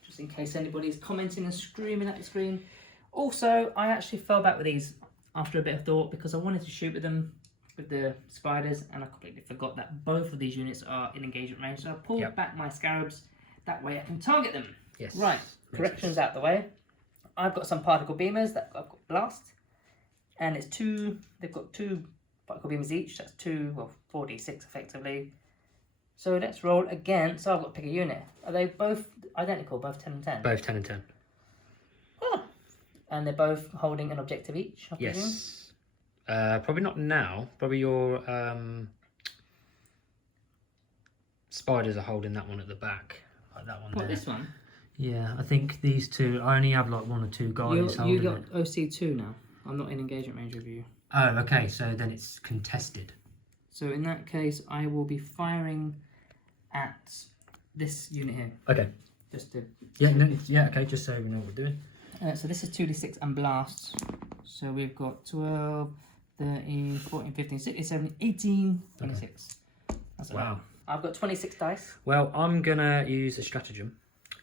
Just in case anybody's commenting and screaming at the screen. Also, I actually fell back with these after a bit of thought because I wanted to shoot with them with the spiders, and I completely forgot that both of these units are in engagement range. So I pulled back my scarabs. That way I can target them. Yes. Right. Corrections out the way. I've got some particle beamers that I've got blast, and it's 2. They've got 2 particle beamers each. That's 4d6 effectively. So let's roll again. So I've got to pick a unit. Are they both identical? Both 10 and 10. Both 10 and 10. Oh. And they're both holding an objective each, I presume? Yes. Probably not now. Probably your spiders are holding that one at the back. Like that one What, there. this one? Yeah, I think these 2. I only have like 1 or 2 guys holding You got it. OC2 now. I'm not in engagement range with you. Oh, okay. So then it's contested. So in that case, I will be firing at this unit here. Okay. Just to... Yeah. No, yeah. Okay. Just so we know what we're doing. So this is 2d6 and blast. So we've got 12, 13, 14, 15, 16, 17, 18, 26. That's a lot. Wow. I've got 26 dice. Well, I'm gonna use a stratagem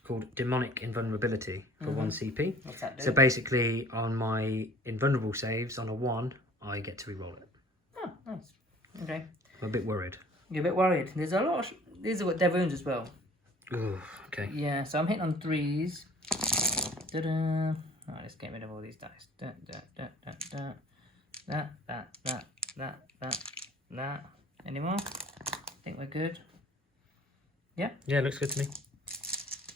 called Demonic Invulnerability for 1 CP. What's that do? So basically, on my invulnerable saves, on a 1, I get to reroll it. Oh, nice. Okay. I'm a bit worried. You're a bit worried. There's a lot of... These are got dev wounds as well. Ooh, okay. Yeah, so I'm hitting on 3s. Da-da. Alright, let's get rid of all these dice. Da, da, da, da, da. That. Any more? I think we're good. Yeah? Yeah, looks good to me.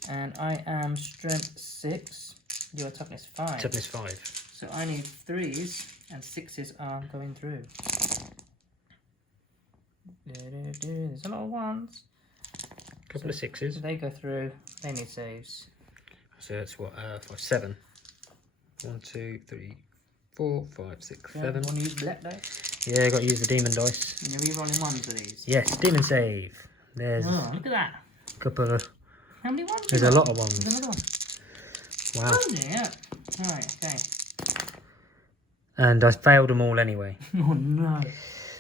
And I am strength 6. Your toughness 5. Toughness 5. So I need 3s and 6s are going through. There's a lot of 1s. Couple of 6s. They go through. They need saves. So that's what, 5, 7. 1, 2, 3, 4, 5, 6, Yeah, 7. want to use black dice? Yeah, got to use the demon dice. And you're re-rolling ones of these. Yes, demon save. There's Oh, look at that. a couple of... How many ones? There's you a got? lot of ones. There's another one. Wow. Oh, yeah. Alright, okay. And I failed them all anyway. Oh, no.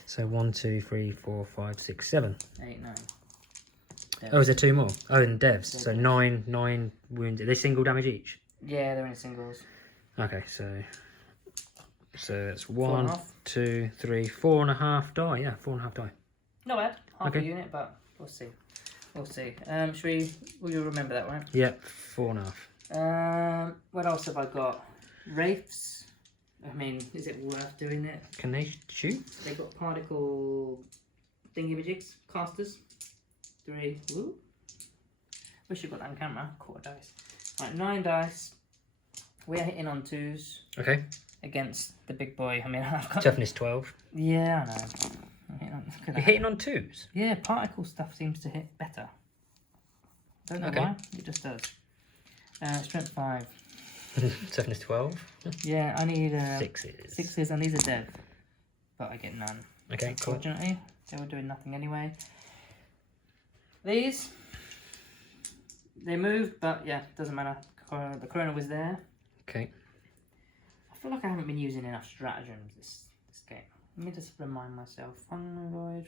So 1, 2, 3, 4, 5, 6, 7. 8, 9. Oh, is there 2 more? Oh, and devs. Yeah, So devs. 9 wounds. Are they single damage each? Yeah, they're in singles. Okay, so that's 4.5. 1, 2, 3, 4.5 die. Yeah, 4.5 die. Not bad. Half Okay. a unit, but we'll see. We'll see. Will you remember that, right? Yep, 4.5. What else have I got? Wraiths. I mean, is it worth doing it? Can they shoot? They've got particle thingy-majigs, casters. 3. Woo. Wish you got that on camera. Quarter dice. Right, 9 dice. We are hitting on 2s Okay. against the big boy. I mean, I've got... Toughness 12. Yeah, I know. I'm hitting on, look at You're that. hitting on 2s? Yeah, particle stuff seems to hit better. Don't know Okay. why. It just does. Strength 5. Toughness 12. Yeah, I need 6s. 6s, and these are dev, but I get none. Okay, cool. Unfortunately, they were doing nothing anyway. These, they moved, but yeah, doesn't matter. The Corona was there. Okay. I feel like I haven't been using enough stratagems this game. Let me just remind myself. Fungoid,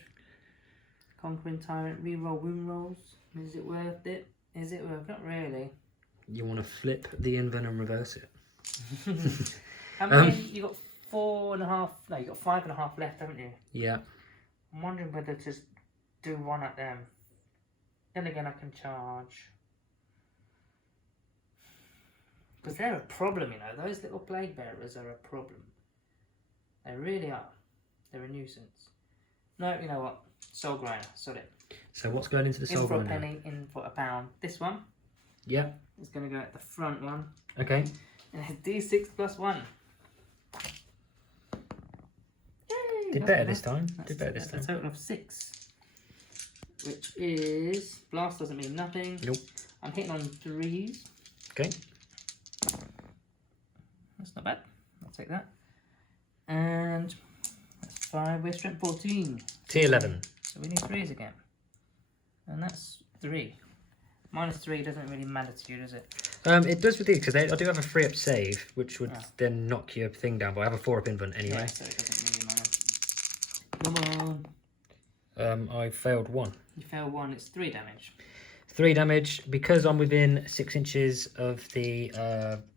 Conquering Tyrant, reroll wound rolls. Is it worth it? Is it worth it? Not really. You want to flip the invern and reverse it. How many? You got 4.5. No, you got 5.5 left, haven't you? Yeah. I'm wondering whether to just do one at them. Then again, I can charge. Because they're a problem, you know. Those little plague bearers are a problem. They really are. They're a nuisance. No, you know what? Soul grinder. Sod it. So what's going into the soul In for a grinder? penny, in for a pound. This one Yeah. is going to go at the front one. Okay. And it's D6 plus 1. Yay! Did that's better enough. this time. That's, Did better this that's time. a total of 6. Which is... Blast doesn't mean nothing. Nope. I'm hitting on 3s. Okay. That's not bad. I'll take that. And that's 5. We're strength 14. T11. So we need 3s again. And that's 3. Minus 3 doesn't really matter to you, does it? It does with these because I do have a 3-up save, which would Ah. then knock your thing down. But I have a 4-up invent anyway. Yeah, so it doesn't really matter. Come on. I failed 1. You fail 1, it's 3 damage. 3 damage because I'm within 6 inches of the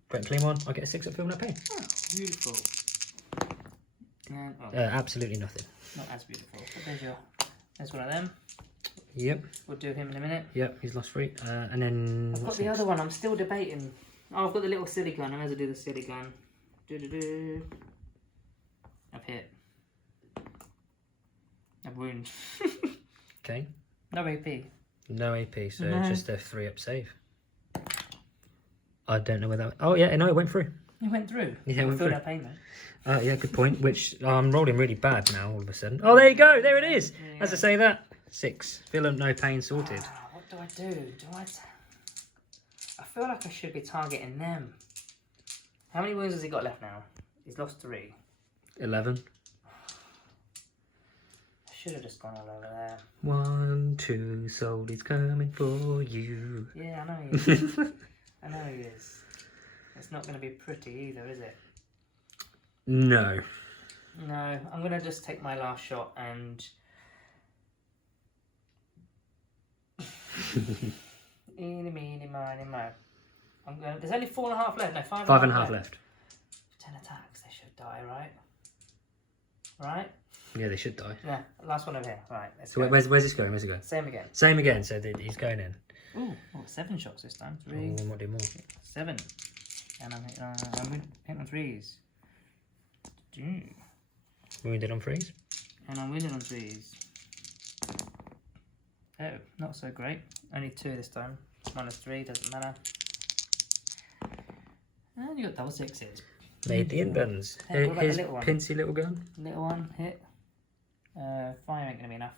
Brent Clean one. I get a 6-up feel no pain. Oh, beautiful. And, oh, Absolutely nothing. not as beautiful. But there's one of them. Yep. We'll do him in a minute. Yep. He's lost 3. And then I've got what's the next? other one. I'm still debating. Oh, I've got the little silly gun. I may as well do the silly gun. Do. Up here. A wound. Okay. No AP. No AP, so No. just a 3-up save. I don't know where that. Oh yeah, no, it went through. It went through. Yeah, it went I feel through. no pain though. Yeah, good point. Which I'm rolling really bad now. All of a sudden. Oh, there you go. There it is. There you As go. I say that, 6. Feel no pain sorted. What do I do? I feel like I should be targeting them. How many wounds has he got left now? He's lost 3. 11. I should have just gone all over there. 1, 2, Soldy's coming for you. Yeah, I know he is. I know he is. It's not going to be pretty either, is it? No. No, I'm going to just take my last shot and... Eeny, meeny, miny, mo. There's only 4.5 left. No, 5.5 5.5 left. 10 attacks. They should die, right? Right? Yeah, they should die. Yeah, last one over here. Right, let's So go. where's this going? Where's it going? Same again. Same again. So he's going in. Ooh, 7 shots this time. 3, Oh, I might do more. 7. And I'm hitting on 3s. Wounded on 3s. And I'm winning on 3s. Oh, not so great. Only 2 this time. Minus 3, doesn't matter. And you got double 6s. Made the inbuns. Hey, what about the His little one? pincy little gun. Little one, hit. Fire ain't gonna be enough.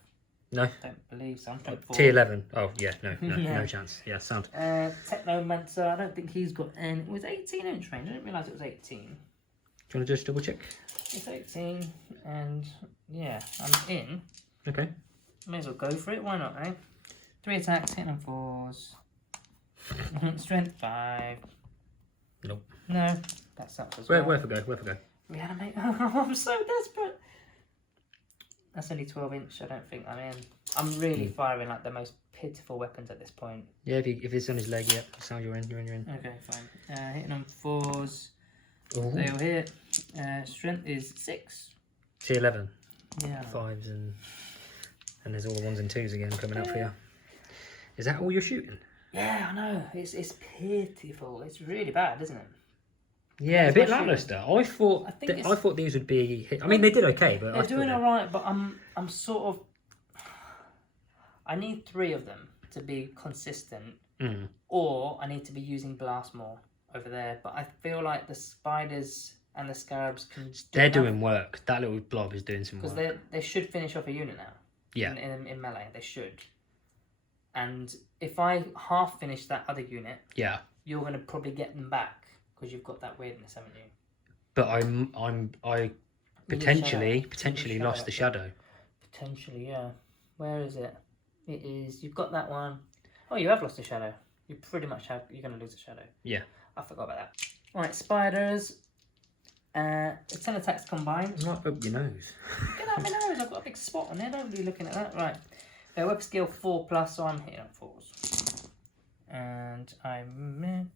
No. Don't believe so. I'm strength 4. T11. Oh yeah, no, Yeah. no chance. Yeah, sound. Technomancer, I don't think he's got any. It was 18 inch range. I didn't realise it was 18. Do you want to just double check? It's 18, and yeah, I'm in. Okay. May as well go for it. Why not, eh? 3 attacks, hitting on 4s. Strength 5. Nope. No, that sucks as Where well. for go? Reanimate. Oh, I'm so desperate. That's only 12 inch. I don't think I'm in. I'm really firing like the most pitiful weapons at this point. Yeah, if it's on his leg, yeah. Sound you're in. Okay, fine. Hitting on 4s. Ooh. They'll hit. Strength is 6. See 11. Yeah. 5s and there's all the 1s and 2s again coming up for you. Is that all you're shooting? Yeah, I know. It's pitiful. It's really bad, isn't it? Yeah, That's a bit my lackluster. I thought these would be. I mean, they did okay, but they're doing all right. But I'm sort of. I need 3 of them to be consistent, or I need to be using blast more over there. But I feel like the spiders and the scarabs can. They're doing work. That little blob is doing some work. Because they should finish off a unit now. Yeah. In melee, they should. And if I half finish that other unit, yeah, you're going to probably get them back because you've got that weirdness, haven't you? But I potentially lost the shadow. Potentially, yeah. Where is it? It is. You've got that one. Oh, you have lost a shadow. You pretty much have. You're going to lose a shadow. Yeah. I forgot about that. All right, spiders. 10 attacks combined. Right up your nose. Get out my nose. I've got a big spot on there. Nobody looking at that. Right. Weapon skill 4+, so I'm hitting on 4s. And I'm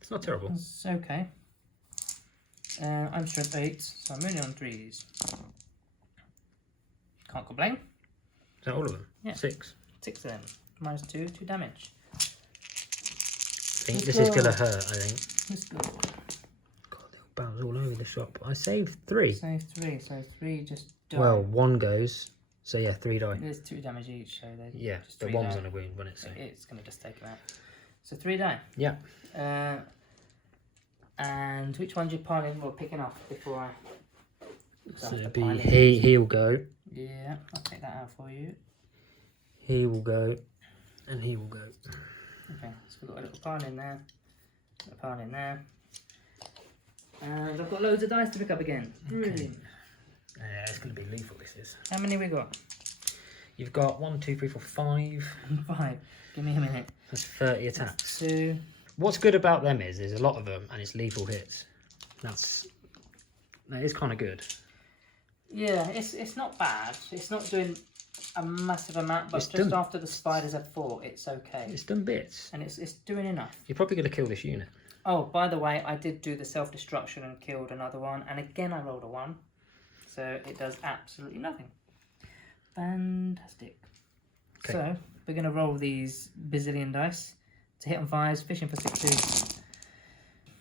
It's not terrible. It's okay. I'm strength 8, so I'm only on 3s. Can't complain. Is that all of them? Yeah. 6. 6 of them. -2, 2 damage. I think this is gonna hurt. I think. Let's go. God, little bounce all over the shop. I saved 3. Save 3, so 3 just die. Well, 1 goes. So yeah, 3 die. There's 2 damage each, so they Yeah, just the 3 1's die. on a wound, wasn't it? So. It's gonna just take him out. So 3 die. Yeah. And which ones you piling or picking off before I? So it'd be he'll go. Yeah, I'll take that out for you. He will go, and he will go. Okay, so we've got a little pile in there, a pile in there, and I've got loads of dice to pick up again. Brilliant. Yeah, it's going to be lethal. This is. How many we got? You've got 1, 2, 3, 4, 5. 5. Give me a minute. That's 30 attacks. 2. What's good about them is there's a lot of them, and it's lethal hits. That is kind of good. Yeah, it's not bad. It's not doing a massive amount, but It's just done. after the spiders have fought, it's okay. It's done bits. And it's doing enough. You're probably going to kill this unit. Oh, by the way, I did do the self-destruction and killed another one, and again I rolled a 1. So it does absolutely nothing. Fantastic. Okay. So we're going to roll these bazillion dice to hit on 5s, fishing for 6s.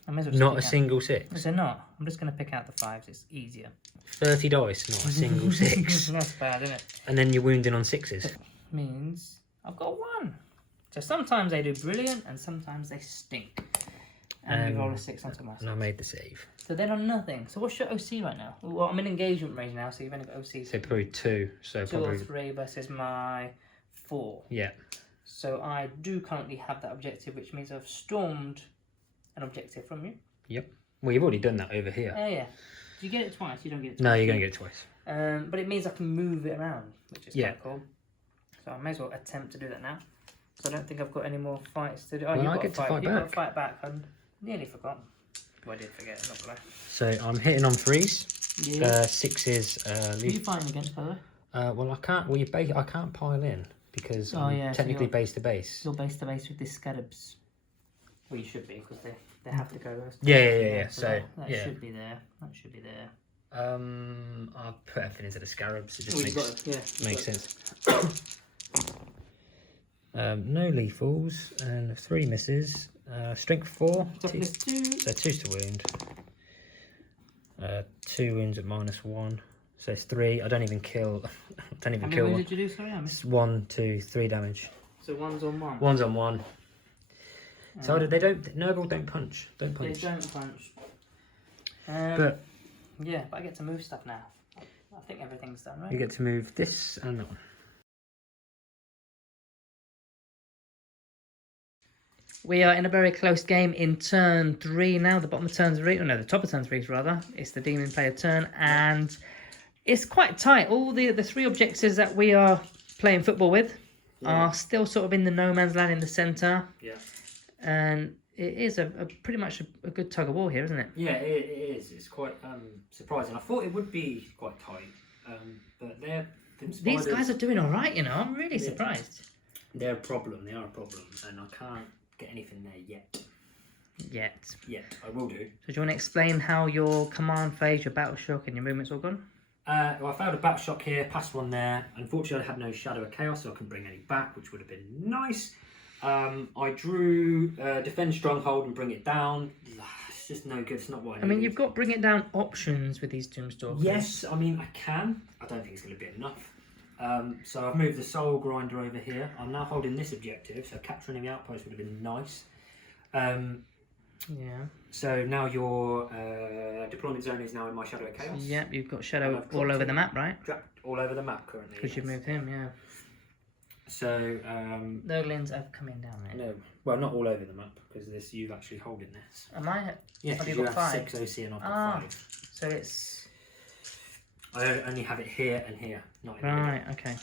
I may as well just Not a pick out- single 6. Is there not? I'm just going to pick out the 5s, it's easier. 30 dice, not a single 6. That's bad, isn't it? And then you're wounding on 6s. Means I've got 1. So sometimes they do brilliant and sometimes they stink. And we roll a 6 onto my And I made the save. So they're on nothing. So what's your OC right now? Well, I'm in engagement range now, so you've only got OC. So probably 2. So 2 probably. or 3 versus my 4. Yeah. So I do currently have that objective, which means I've stormed an objective from you. Yep. Well, you've already done that over here. Oh yeah. Do you get it twice? You don't get it twice. No, you're going to get it twice. But it means I can move it around, which is Yeah. quite cool. So I may as well attempt to do that now. So I don't think I've got any more fights to do. Oh, Well, you've I got get to to fight. fight You've got to back. fight back. I nearly forgot. Well, I did forget. I'm not gonna lie. So I'm hitting on 3s. Yeah. 6s. Who are you fighting against, by the way? Well, I can't. Well, I can't pile in because Oh, I'm yeah, so technically you're- base to base. You're base to base with these scarabs. Well, you should be because they have to go. Yeah. So that yeah. should be there. That should be there. I'll put everything into the scarabs. It just Oh, you've makes got it. Yeah, makes sense. No lethals and 3 misses. Strength 4. Toughness 2. So 2's to wound. 2 wounds at -1. So it's 3. I don't even kill. Don't How even many kill wounds one. did you do? Sorry, I missed. It's 1, 2, 3 damage. So 1's on 1. 1's on 1. So they don't. Nurgle don't punch. Don't They punch. don't punch. But Yeah, but I get to move stuff now. I think everything's done, right? you get to move this and that one. We are in a very close game in turn 3 now. The bottom of turn 3, or no, the top of turn 3 rather. It's the demon player turn, and it's quite tight. All the 3 objectives that we are playing football with are still sort of in the no man's land in the centre. Yeah. And it is a pretty much a good tug of war here, isn't it? Yeah, it is. It's quite surprising. I thought it would be quite tight, but These guys are doing all right, you know. I'm really surprised. They're a problem. They are a problem, and I can't get anything there yet. Yet, I will do. So do you want to explain how your command phase, your battle shock, and your movement's all gone? Well, I failed a battle shock here, passed one there. Unfortunately, I had no Shadow of Chaos, so I couldn't bring any back, which would have been nice. I drew Defend Stronghold and Bring It Down. It's just no good. It's not what I mean, you've got Bring It Down options with these Doomstalkers. Yes, I mean, I can. I don't think it's going to be enough. So I've moved the Soul Grinder over here. I'm now holding this objective, so capturing the outpost would have been nice. Yeah. So now your deployment zone is now in my Shadow of Chaos. Yep, you've got Shadow all over the map, right? Dropped all over the map currently. Because you've moved him, yeah. So Nurglings are coming down there. no, well, not all over the map because you've actually holding this. Am I? Yeah, have because you you got have 5? 6 OC and I've got 5. So it's I only have it here and here, not in the right. middle. Okay.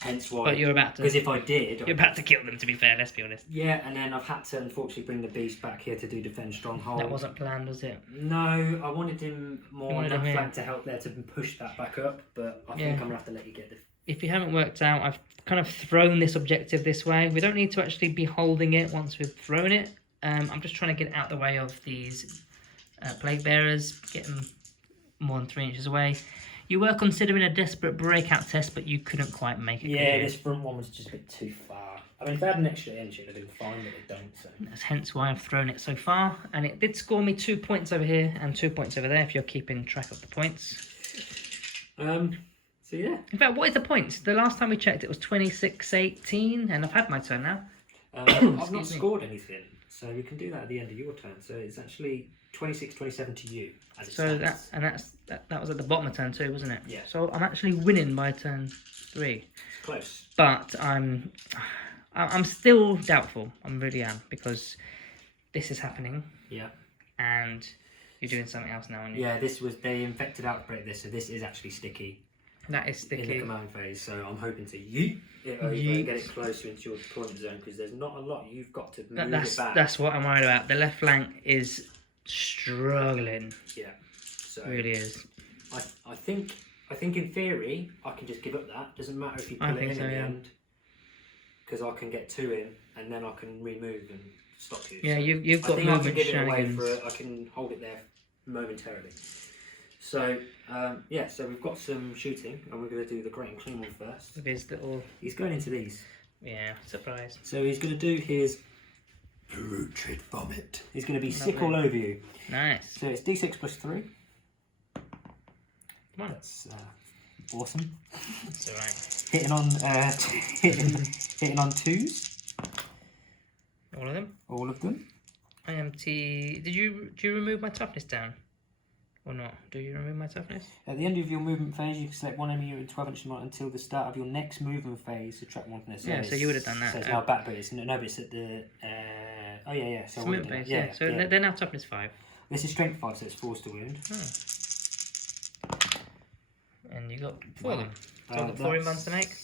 Hence why. But you're about to. Because if I did, You're about to kill them. To be fair, let's be honest. yeah, and then I've had to unfortunately bring the beast back here to do Defend Stronghold. That wasn't planned, was it? No, I wanted him more on wanted that him here. flank to help there to push that back up, but I think I'm gonna have to let you get the. If you haven't worked out, I've kind of thrown this objective this way. We don't need to actually be holding it once we've thrown it. I'm just trying to get out the way of these plague bearers, get them more than 3 inches away. You were considering a desperate breakout test, but you couldn't quite make it. Yeah, this front one was just a bit too far. I mean, if I had an extra engine, I'd have been fine, but I don't. So. That's hence why I've thrown it so far. And it did score me 2 points over here and 2 points over there, if you're keeping track of the points. So yeah. In fact, what is the points? The last time we checked, it was 26-18, and I've had my turn now. I've not scored anything, so we can do that at the end of your turn. So it's actually 26-27 to you. As it So stands. that was at the bottom of turn 2, wasn't it? Yeah. So I'm actually winning by turn 3. It's close. But I'm still doubtful. I really am, because this is happening. Yeah. And you're doing something else now, aren't you? Yeah, they infected outbreak this, so this is actually sticky. That is sticky. In the command phase, so I'm hoping to yeet it over and get it closer into your deployment zone, because there's not a lot you've got to move it back. That's what I'm worried about. The left flank is struggling. Yeah. So It really is. I think in theory I can just give up that. Doesn't matter if you pull it in so, the yeah. end, because I can get 2 in and then I can remove and stop you. Yeah, So you've got I think I can movement give it away shenanigans. I can hold it there momentarily. So yeah, so we've got some shooting, and we're going to do the Great and Clean one first. With his little, He's going into these. yeah, surprise. So he's going to do his putrid vomit. He's going to be sick all over you. Nice. So it's D6 plus 3. Come on. That's awesome. It's alright. Hitting on hitting on 2s. All of them? All of them. Do you remove my toughness down? Or not? Do you remove my toughness? At the end of your movement phase, you can select one enemy in 12 inches until the start of your next movement phase. Subtract 1 from this. Yeah, so you would have done that. So it's now back, but it's but it's at the. Oh yeah. So It's movement phase, yeah. So they're now toughness 5. This is strength 5, so it's forced to wound. And you got 4 of them. So I've got 4 that's inbounds to make.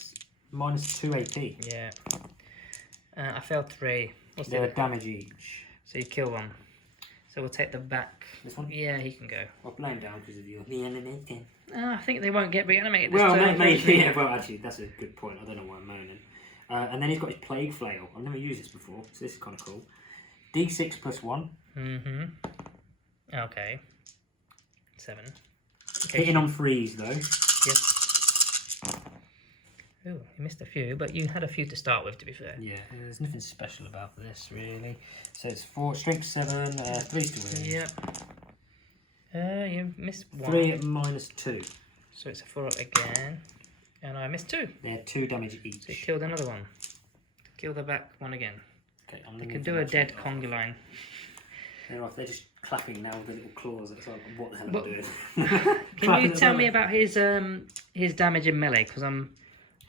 Minus 2 AP. Yeah. I failed 3. What's They're the a damage each. So you kill 1. So we'll take the back. This one? Yeah, he can go. I'll blame him down because of your reanimating. I think they won't get reanimated this Well, turn. maybe. Yeah, well, actually, that's a good point. I don't know why I'm moaning. And then he's got his Plague Flail. I've never used this before, so this is kind of cool. D6 plus 1. Mm-hmm. Okay. 7. Okay. Hitting on 3s, though. Yes. Ooh, you missed a few, but you had a few to start with, to be fair. Yeah, there's nothing special about this, really. So it's 4, strength 7, 3's to win. Yep. You missed 1. 3 at minus 2. So it's a 4 up again. And I missed 2. They're 2 damage each. So you killed another one. Kill the back one again. Okay, I'm You leaving can the do a next dead one off. conga line. They're just clapping now with the little claws. It's like, what the hell am What- I doing? Can you tell me about his damage in melee? Because I'm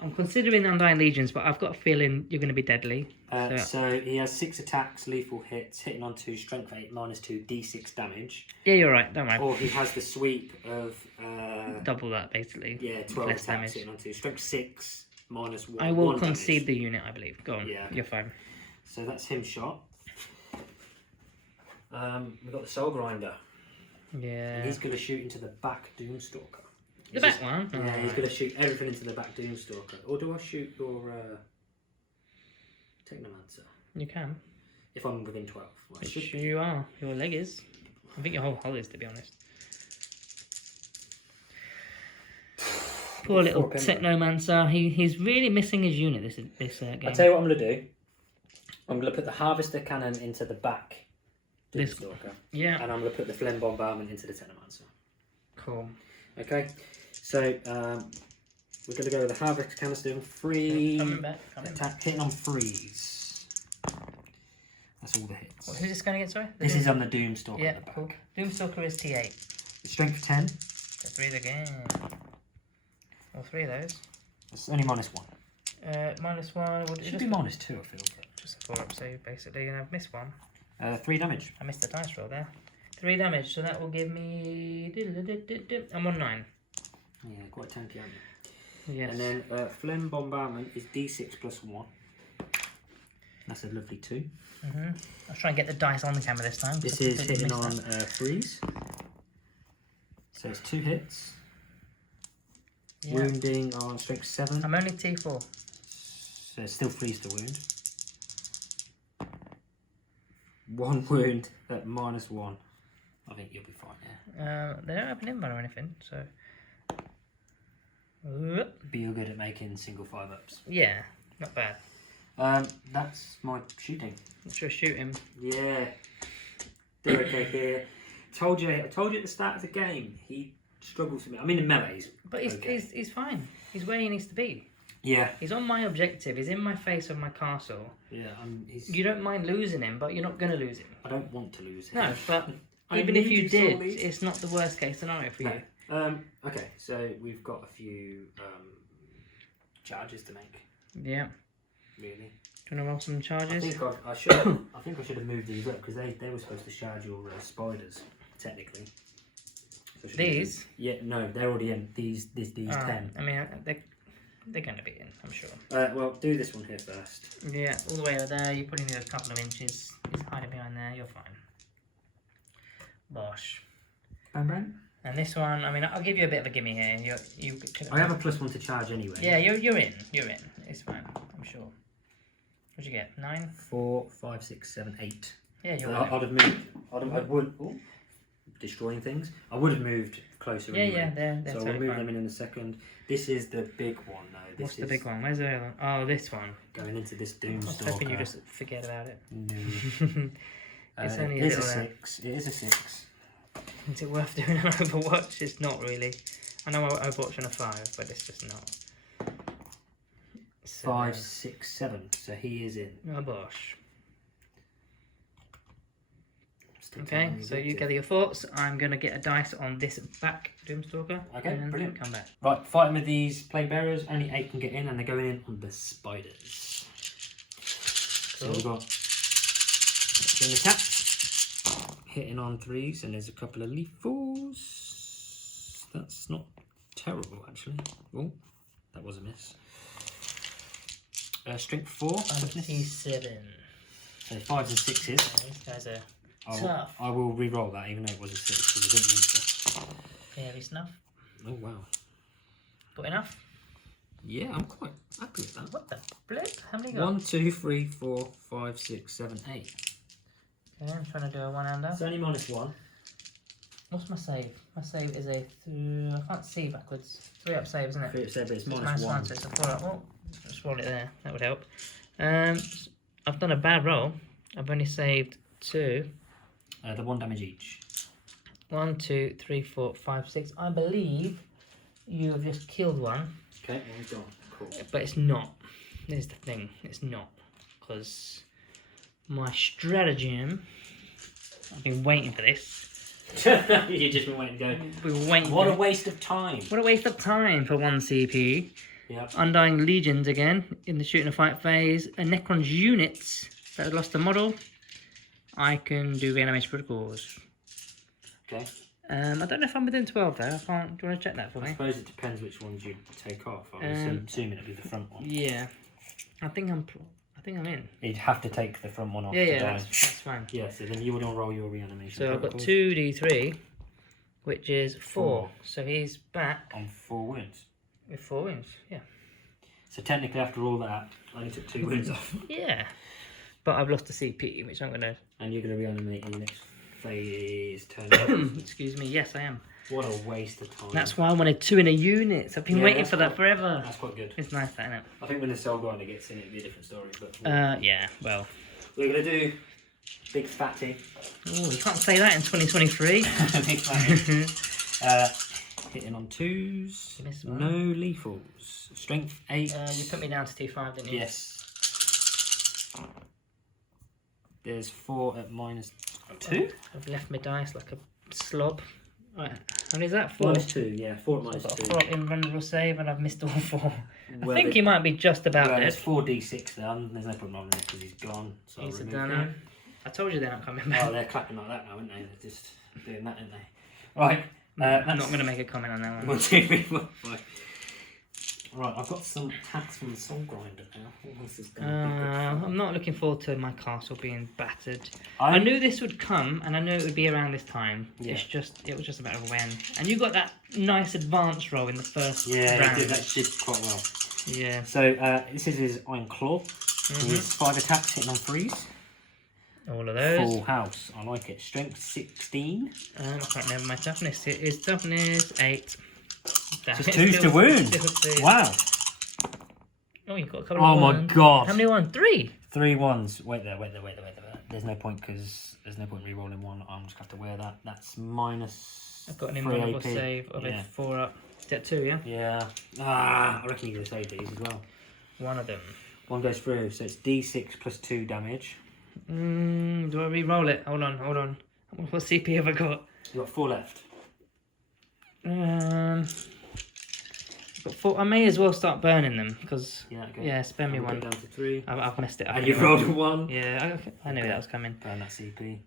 I'm considering Undying Legions, but I've got a feeling you're going to be deadly. So he has 6 attacks, lethal hits, hitting on 2, strength 8, -2, d6 damage. Yeah, you're right. Don't worry. Or he has the sweep of Double that, basically. yeah, 12 Less attacks, damage. hitting on 2, strength 6, -1. I will 1 concede damage. the unit, I believe. Go on. Yeah. You're fine. So that's him shot. We've got the Soul Grinder. Yeah. And he's going to shoot into the back Doomstalker. The back one? Yeah, he's going to shoot everything into the back Doomstalker. Or do I shoot your Technomancer? You can. If I'm within 12. Well, I Which should be. you are. Your leg is. I think your whole hull is, to be honest. Poor little Technomancer. He's really missing his unit this game. I'll tell you what I'm going to do. I'm going to put the Harvester Cannon into the back This- Doomstalker. Yeah. And I'm going to put the Phlegm Bombardment into the Technomancer. Cool. Okay, so we're going to go with the Harvester Canister doing 3 Coming back. attack, hitting on 3s. That's all the hits. Who's this going against, sorry? This is on the Doomstalker Yeah, at the back. cool. Doomstalker is T8. Strength 10. So 3 again. All 3 of those. It's only -1. -1. It should be -2, I feel. Just a 4-up save, basically, and I've missed one. 3 damage. I missed the dice roll there. 3 damage, so that will give me... I'm on 9. Yeah, quite tanky, aren't you? Yes. And then Phlegm Bombardment is d6 +1. That's a lovely 2. I'll try and get the dice on the camera this time. This I is completely hitting missed on that. 3s. So it's 2 hits. Yeah. Wounding on strength 7. I'm only T4. So it's still 3s to wound. 1 wound at -1. I think you'll be fine, yeah. They don't have an invuln or anything, so... But you're good at making single 5-ups. Yeah, not bad. That's my shooting. Let's just shoot him. Yeah. They're okay here. I told you at the start of the game, he struggles with me. I mean, in melees. But he's fine. He's where he needs to be. Yeah. He's on my objective. He's in my face of my castle. Yeah, he's... You don't mind losing him, but you're not going to lose him. I don't want to lose him. No, but I even if need you you, did, Solly. it's not the worst case scenario for you. No. Okay, so we've got a few charges to make. Yeah. Really. Do you want to roll some charges? I think I should. I think I should have moved these up because they were supposed to charge your spiders technically. So I should have These? moved- Yeah, no, they're already in. These 10. I mean, they're going to be in, I'm sure. Well, do this one here first. Yeah, all the way over there. You put in a couple of inches. He's hiding behind there. You're fine. Bosh. Bang bang. And this one, I mean, I'll give you a bit of a gimme here. I have a +1 to charge anyway. Yeah, you're in. You're in. It's fine. I'm sure. What'd you get? 9? 4, 5, 6, 7, 8. Yeah, you're I'd in. have moved. I would. Ooh, destroying things. I would have moved closer. Yeah, anyway. yeah, they're So totally we'll move fine. them in a second. This is the big one though. This What's the is big one? Where's the other one? Oh, this one. going into this I was Doomstalker. hoping you just forget about it. No. It's It only is a a little 6. It is a 6. Is it worth doing an Overwatch? It's not really. I know I Overwatch on a 5, but it's just not. 5, 6, 7. So he is in. Oh, bosh. Still Okay, taking so the you gather your thoughts. I'm going to get a dice on this back Doomstalker. Okay, and then brilliant. Come back. Right, fighting with these plague bearers. Only 8 can get in, and they're going in on the spiders. So Cool. we've got doing attacks, hitting on 3s, and there's a couple of lethals. That's not terrible actually. Oh, that was a miss. Strength 4. 27. So 5s and 6s. These guys are tough. I will re-roll that even though it was a 6 because I didn't mean to. Fairy snuff. Oh wow. Got enough? Yeah, I'm quite happy with that. What the flip? How many you got? 1, 2, 3, 4, 5, 6, 7, 8. Okay, I'm trying to do a one-hander. It's only -1. What's my save? My save is a... I can't see backwards. 3-up save, isn't it? But it's -1, -1. so it's a 4-up. Well, just roll it there. That would help. I've done a bad roll. I've only saved 2. The 1 damage each. 1, 2, 3, 4, 5, 6. I believe you have just killed one, Okay, one's gone. Cool. but it's not. Here's the thing. It's not. Because my stratagem... I've been waiting for this. You just been waiting to go. We've been waiting What for a waste of time. What a waste of time for 1 CP. Yep. Undying Legions again in the shooting and fight phase. And Necron's units that have lost a model. I can do reanimation protocols. Okay. I don't know if I'm within 12 though. I can't. Do you want to check that for I me? suppose it depends which ones you take off. I was assuming it'd be the front one. Yeah. I think I'm in. You'd have to take the front one off. Yeah, to yeah, die. that's fine. Yeah, so then you would roll your reanimation. So I've got protocols 2d3, which is 4. Four. So he's back on 4 wounds. with 4 wounds. Yeah. So technically, after all that, I only took 2 wounds off. Yeah. But I've lost a CP, which I'm gonna. And you're gonna reanimate in the next phase turn. Excuse me. Yes, I am. What a waste of time. That's why I wanted 2 in a unit. So I've been Yeah, waiting that's for that quite- forever. That's quite good. It's nice, that, isn't it? I think when the Soul Grinder gets in, it'll be a different story. But Yeah. Well. we're gonna do big fatty. Oh, you can't say that in 2023. Big fatty. Hitting on 2s. Miss No one. lethals. Strength 8. You put me down to T5, didn't you? Yes. There's 4 at -2. I've left my dice like a slob. Right. How many is that? 4. -2, yeah. 4 at I've got a -2. 4 invulnerable save and I've missed all 4. Well, I think he might be just about Well, dead. there's 4d6 then. There's no point rolling it because he's gone. So He's I'll a remove dunno. him. I told you they're not coming back. Oh, they're clapping like that now, aren't they? They're just doing that, aren't they? Right. I'm not going to make a comment on that one. 1, 2, 3, 4, 5. Right, I've got some attacks from the Soul Grinder now. This is going to be good fun. I'm not looking forward to my castle being battered. I knew this would come, and I knew it would be around this time. Yeah. It was just a matter of when. And you got that nice advance roll in the first Yeah, round. that did quite well. Yeah. So this is his Iron Claw. He's 5 attacks hitting on 3s. All of those. Full house. I like it. Strength 16. I can't remember my toughness. It is toughness 8. Damn, Just it's 2s to still- wound. still 2. Wow. Oh, you've got a couple Oh of my ones. God. How many won? 3. 3 ones. Wait there. There's no point because there's no point re-rolling one. I'm just going to have to wear that. That's minus I've got an 3 invulnerable AP. save of Yeah. a 4 up. Is that 2, yeah? Yeah. I reckon you're going to save these as well. One of them. One goes through, so it's d6 plus 2 damage. Do I re-roll it? Hold on. What CP have I got? You've got 4 left. I've got 4. I may as well start burning them because Yeah, okay. yeah, spare me And we'll one. go down to 3. I've messed it up. And you've anyway. rolled a 1. Yeah, I knew Okay. that was coming. Burn that CP.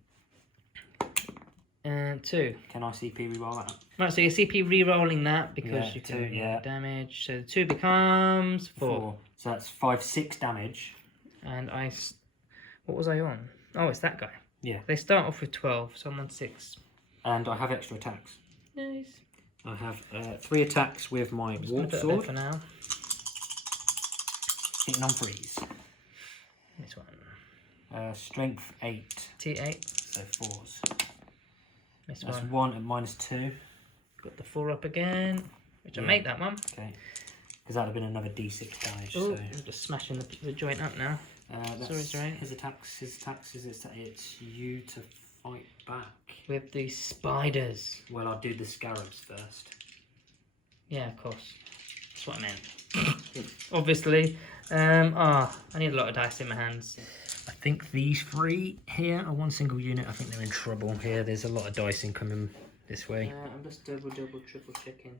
2. Can I CP re-roll that? Right, so your CP re-rolling that because Yeah, you 2, can yeah. damage. So the 2 becomes 4. So that's 5, 6 damage. And what was I on? Oh, it's that guy. Yeah. They start off with 12, so I'm on 6. And I have extra attacks. Nice. I have 3 attacks with my I'm just warp gonna put it there sword. for now. Hitting on 3s. This one. Strength 8. T8. So 4s. This That's one. 1 at -2. Got the 4 up again, which I Yeah. made that one. Okay. Because that would have been another d6 damage. Oh, So I'm just smashing the joint up now. that's sorry. his attacks is it's you to fight back. With the spiders. Well, I'll do the scarabs first. Yeah, of course. That's what I meant. Obviously. I need a lot of dice in my hands. I think these 3 here are one single unit. I think they're in trouble here. There's a lot of dice incoming this way. I'm just double, triple checking.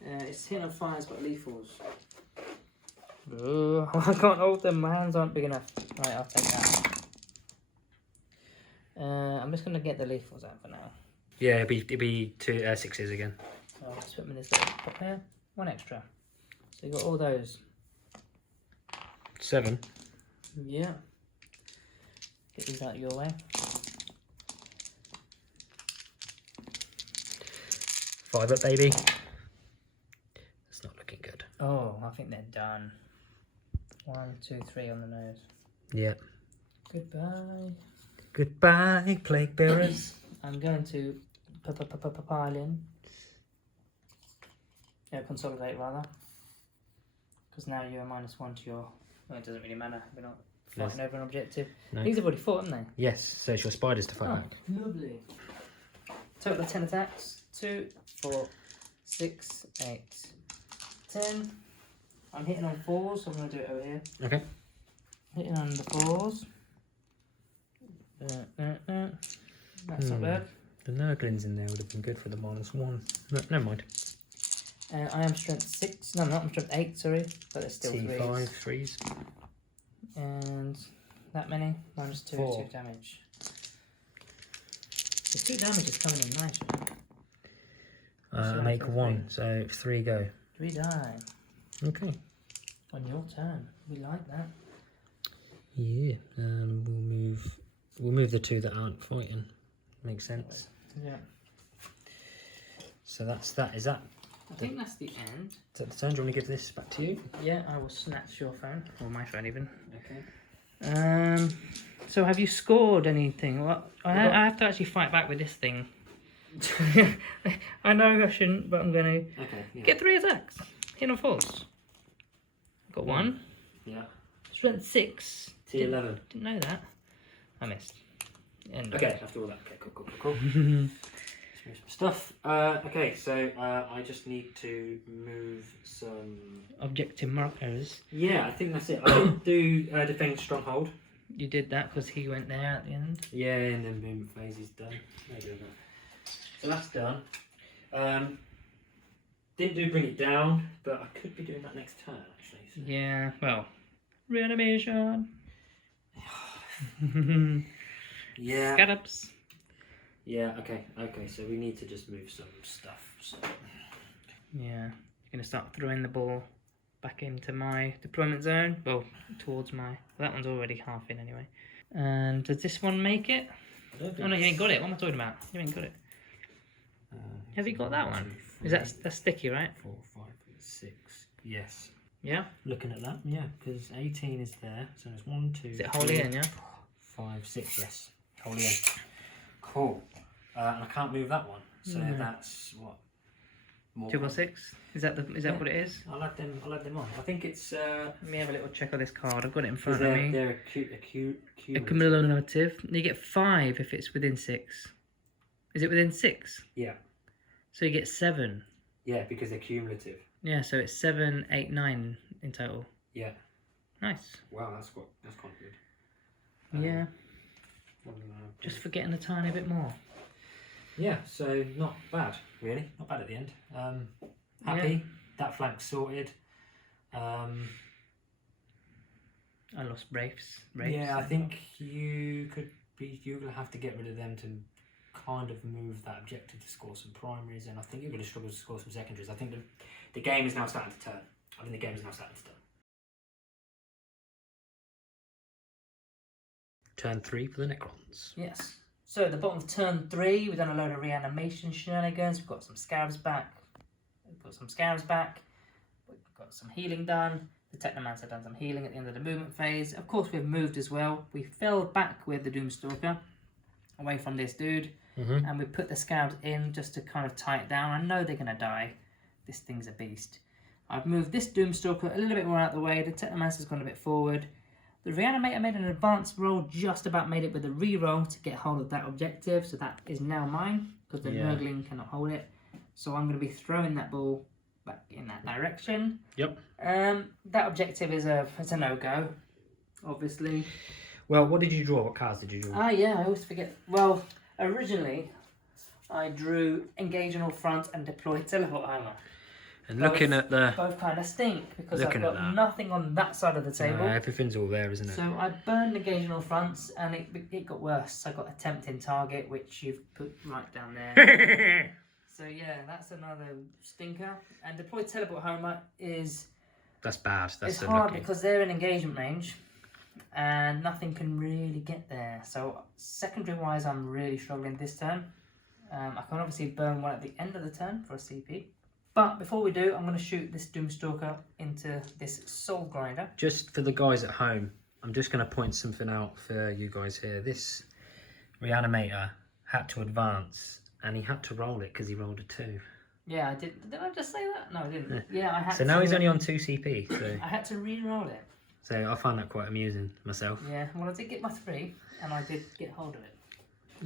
It's hitting on 5s, but lethals. Oh, I can't hold them. My hands aren't big enough. Right, I'll take that. I'm just going to get the lethals out for now. Yeah, it'd be 2 6s again. So I'll just put them in this little pot here. 1 extra. So you got all those. 7. Yeah. Get these out your way. 5 up, baby. That's not looking good. Oh, I think they're done. 1, 2, 3 on the nose. Yeah. Goodbye. Goodbye, plague bearers. I'm going to pile in. Yeah, consolidate rather. Because now you're -1 to your... Well, it doesn't really matter. We're not fighting over an objective. No. These have already fought, haven't they? Yes, so it's your spiders to fight back. Lovely. Total of 10 attacks. 2, 4, 6, 8, 10. I'm hitting on 4s, so I'm going to do it over here. Okay. Hitting on the 4s. That's not bad. The Nurglings in there would have been good for the -1. No, never mind. I am strength 6. No, I'm not. I'm strength 8, sorry. But there's still T5 threes. 3s. And that many? Minus 2, 4. 2 damage. The 2 damage is coming in nice, you know? Make 1, so 3 go. 3 die. Okay. On your turn. We like that. Yeah. We'll move the 2 that aren't fighting. Makes sense. Yeah. So that's that. Is that? I think that's the end. Is that the turn? Do you want me to give this back to you? Yeah, I will snatch your phone. Or my phone even. Okay. So have you scored anything? Well, I have to actually fight back with this thing. I know I shouldn't, but I'm going to get 3 attacks. Hit on falls. Got 1. Yeah. Strength 6. T11. Didn't know that. I missed. End Okay, after all that. Okay, cool. Let's move some stuff. Okay, so I just need to move some... Objective markers. Yeah, I think that's it. I didn't do Defend Stronghold. You did that because he went there at the end. Yeah, and then movement phase is done. So that's done. Didn't do Bring It Down, but I could be doing that next turn actually. So. Yeah, well, reanimation. Yeah. Scallops. Yeah, okay, so we need to just move some stuff. So. Yeah, you're going to start throwing the ball back into my deployment zone. Well, towards my... Well, that one's already half in anyway. And does this one make it? Oh no, you ain't got it. What am I talking about? You ain't got it. Have you got that one? Is that's sticky, right? 4, 5, 6. Yes. Yeah? Looking at that, yeah, because 18 is there. So it's 1, 2, Is it wholly in, yeah? 5, 6, yes. Wholly in. Cool. And I can't move that one. So that's what? More 2 or 6? Is that what it is? I'll add them on. I think it's Let me have a little check on this card. I've got it in front of me. They're a Cumulative. You get 5 if it's within 6. Is it within 6? Yeah. So you get 7. Yeah, because they're cumulative. Yeah, so it's 7, 8, 9 in total. Yeah. Nice. Wow, that's quite good. Yeah. Just for getting a tiny bit more. Yeah, so not bad, really. Not bad at the end. Happy. Yeah. That flank's sorted. I lost Wraiths. Yeah, I think you're gonna have to get rid of them to kind of move that objective to score some primaries, and I think you're gonna struggle to score some secondaries. I think the game is now starting to turn. Turn 3 for the Necrons. Yes. So at the bottom of turn 3, we've done a load of reanimation shenanigans. We've got some scarabs back. We've got some healing done. The Technomancer done some healing at the end of the movement phase. Of course, we've moved as well. We fell back with the Doomstalker away from this dude. And we put the scarabs in just to kind of tie it down. I know they're going to die. This thing's a beast. I've moved this Doomstalker a little bit more out of the way. The Technomancer's gone a bit forward. The Reanimator made an advanced roll, just about made it with a reroll to get hold of that objective. So that is now mine, because the Nurgling cannot hold it. So I'm going to be throwing that ball back in that direction. Yep. That objective is a no-go, obviously. Well, what did you draw? What cards did you draw? Ah, yeah, I always forget. Well, originally, I drew Engage on all fronts and Deploy Teleport Armor. And looking at the... Both kind of stink, because I've looking got at that. nothing on that side of the table. Everything's all there, isn't it? So I burned Engage on all fronts, and it got worse. I got a Tempting Target, which you've put right down there. So yeah, that's another stinker. And Deploy Teleport Homer is... That's bad. That's it's hard because they're in engagement range, and nothing can really get there. So secondary-wise, I'm really struggling this turn. I can obviously burn one at the end of the turn for a CP. But before we do, I'm going to shoot this Doomstalker into this Soul Grinder. Just for the guys at home, I'm just going to point something out for you guys here. This Reanimator had to advance, and he had to roll it because he rolled a 2. Yeah, I did. Did I just say that? No, I didn't. Yeah, I had so now he's only on 2 CP. So. I had to re-roll it. So I find that quite amusing myself. Yeah, well, I did get my 3, and I did get hold of it.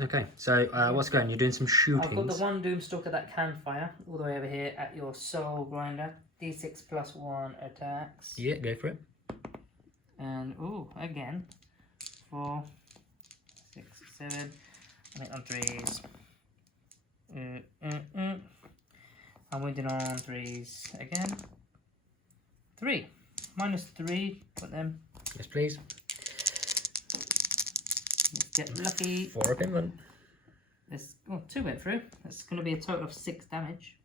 Okay, so what's going on? You're doing some shootings. I've got the one Doomstalker that can fire all the way over here at your Soul Grinder. D6 plus 1 attacks. Yeah, go for it. And, ooh, again. 4, 6, 7. I think on 3s. I'm wounding on 3s again. 3. -3. Put them. Yes, please. Let's get lucky. 4 up in one. This 2 went through. That's going to be a total of 6 damage.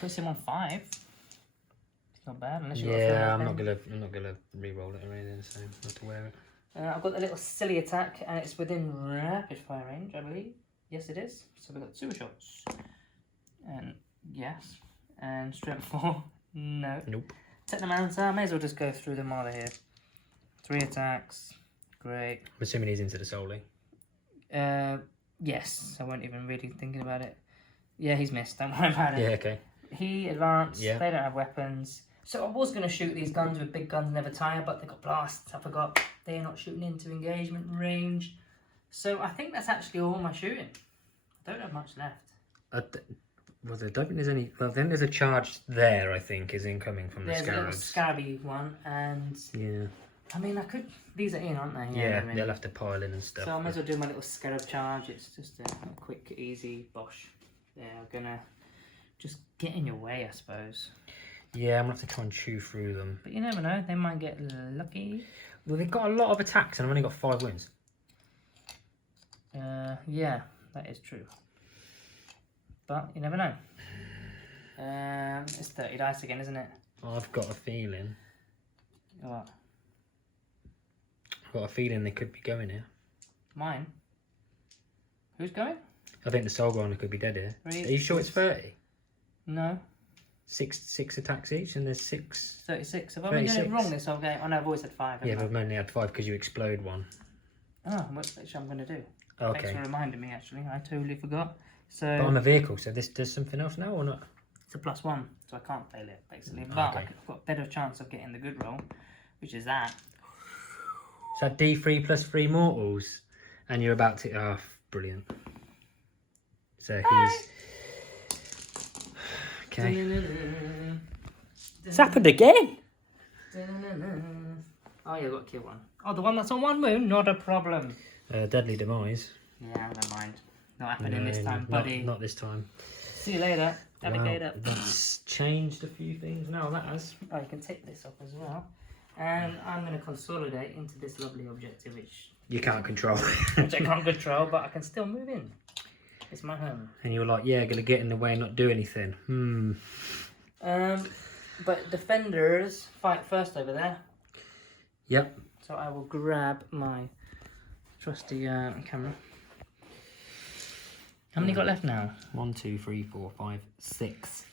Puts him on 5. It's not bad unless you. Yeah, I'm not gonna re-roll it or anything, so not to wear it. I've got a little silly attack, and it's within rapid fire range, I believe. Yes, it is. So we've got 2 shots. And yes. And strength 4. No. Nope. Technomancer. I may as well just go through them while they're here. 3 attacks. Great. I'm assuming he's into the soul. Yes. I wasn't even really thinking about it. Yeah, he's missed. Don't worry about it. Yeah, okay. He advanced. Yeah. They don't have weapons. So I was going to shoot these guns with big guns never tire, but they got blasts. I forgot. They're not shooting into engagement range. So I think that's actually all my shooting. I don't have much left. Well, I don't think there's any. Well, then there's a charge there, I think, is incoming from the There's a little scarabs. scabby one, and Yeah. I mean, I could. These are in, aren't they? Yeah, I mean, they'll have to pile in and stuff. so I might as well do my little scarab charge. It's just a quick, easy bosh. They're gonna just get in your way, I suppose. Yeah, I'm gonna have to try and chew through them. But you never know, they might get lucky. Well, they've got a lot of attacks, and I've only got 5 wounds. Yeah, that is true. But you never know. It's 30 dice again, isn't it? I've got a feeling. What? I've got a feeling they could be going here. Mine? Who's going? I think the soul grinder could be dead here. Are you sure it's 30? No. 6 attacks each, and there's 6. 36. Have I been doing it 36. wrong this whole game? Oh no, I've always had 5. Yeah, haven't but I've only had 5 because you explode one. I? Oh, which I'm going to do. Okay. Thanks for reminding me, actually. I totally forgot. So But I'm a vehicle, so this does something else now or not? it's a +1, so I can't fail it, basically. But Okay. I've got a better chance of getting the good roll, which is that. So D3 plus 3 mortals, and you're about to. Oh, brilliant. So he's. Okay. It's happened again! Oh, yeah, I've got to kill one. Oh, the one that's on 1 wound? Not a problem. Deadly demise. Yeah, never mind. Not happening this time, buddy. Not this time. See you later, alligator. Wow, that's changed a few things now, that has. Oh, you can take this off as well. And I'm going to consolidate into this lovely objective, which You can't control. I can't control, but I can still move in. It's my home. And you were like, yeah, gonna get in the way and not do anything. But defenders fight first over there. Yep. So I will grab my trusty camera. How many got left now? 1, 2, 3, 4, 5, 6.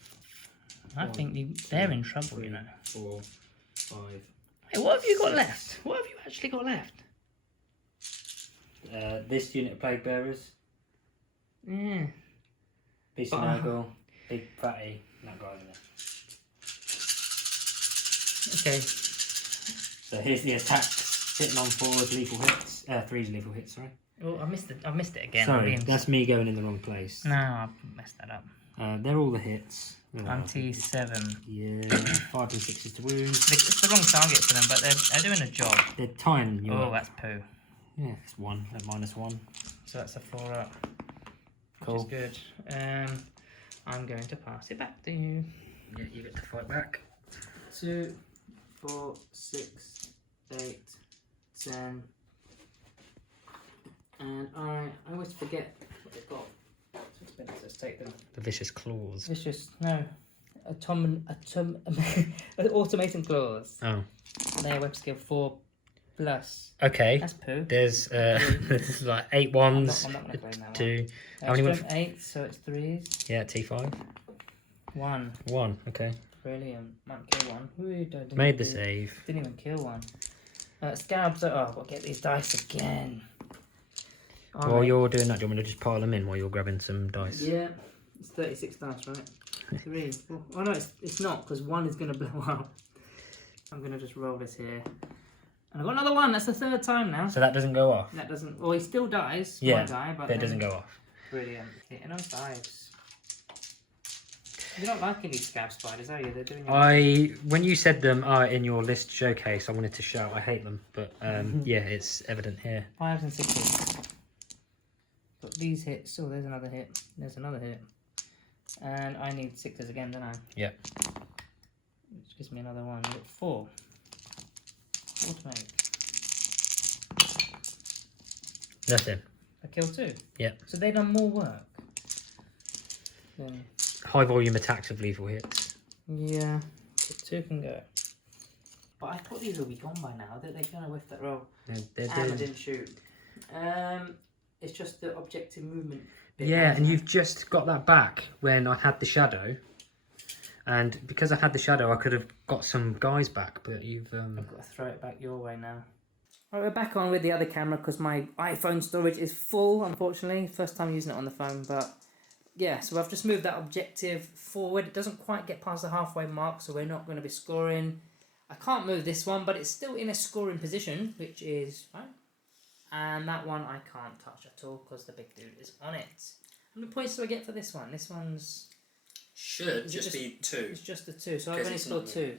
I think they're in trouble, you know. 4, 5. Hey, what have you got left? What have you actually got left? This unit of plague bearers. Yeah. Beast of Nurgle, big fatty, that guy in there. Okay. So here's the attacks. Hitting on 4s, lethal hits. 3's lethal hits, sorry. Oh, I missed it. I missed it again. Sorry, that's me going in the wrong place. No, I messed that up. They're all the hits. 27. Yeah, 5 and 6s to wound. It's the wrong target for them, but they're doing a job. They're tying you Oh, up. that's poo. Yeah, it's 1 at -1. So that's a 4 up. Cool. Which is good. I'm going to pass it back to you. Yeah, you get to fight back. 2, 4, 6, 8, 10. And I always forget what they've got. So let's take them. The vicious claws. It's just, no. Automating claws. Oh. They're web skill 4 plus. Okay. That's poo. There's there's like 8 ones. I'm not going to claim that one. 2. How many went? 8, so it's 3s. Yeah, T5. 1. 1. Okay. Brilliant. Might kill one. Ooh, didn't Made the do- save. Didn't even kill one. Scarabs are. Oh, I've got to get these dice again. Oh, While mate. you're doing that, do you want me to just pile them in while you're grabbing some dice? Yeah, it's 36 dice, right? 3. Oh no, it's not, because 1 is going to blow up. I'm going to just roll this here. And I've got another 1. That's the 3rd time now. So that doesn't go off? That doesn't. Well, he still dies. Yeah, Might die, but But it doesn't go off. Brilliant. Hitting on 5s. You're not liking these scab spiders, are you? They're doing. When you said them are in your list showcase, I wanted to shout I hate them, but yeah, it's evident here. 5s and 6s. But these hits. Oh, there's another hit. There's another hit. And I need 6s again, don't I? Yeah. Which gives me another one. I've got 4. 4 to make. Nothing. I killed 2. Yeah. So they've done more work. Then, High volume attacks of lethal hits. yeah. So 2 can go. But I thought these would be gone by now. They're going to whiff that roll. They're And I doing... didn't shoot. It's just the objective movement. Yeah, and you've just got that back when I had the shadow. And because I had the shadow, I could have got some guys back, but you've... I've got to throw it back your way now. Right, we're back on with the other camera because my iPhone storage is full, unfortunately. First time using it on the phone, but yeah, so I've just moved that objective forward. It doesn't quite get past the halfway mark, so we're not going to be scoring. I can't move this one, but it's still in a scoring position, which is fine. And that one I can't touch at all because the big dude is on it. How many points do I get for this one? This one's... Should just be 2. It's just the 2, so I've only scored 2.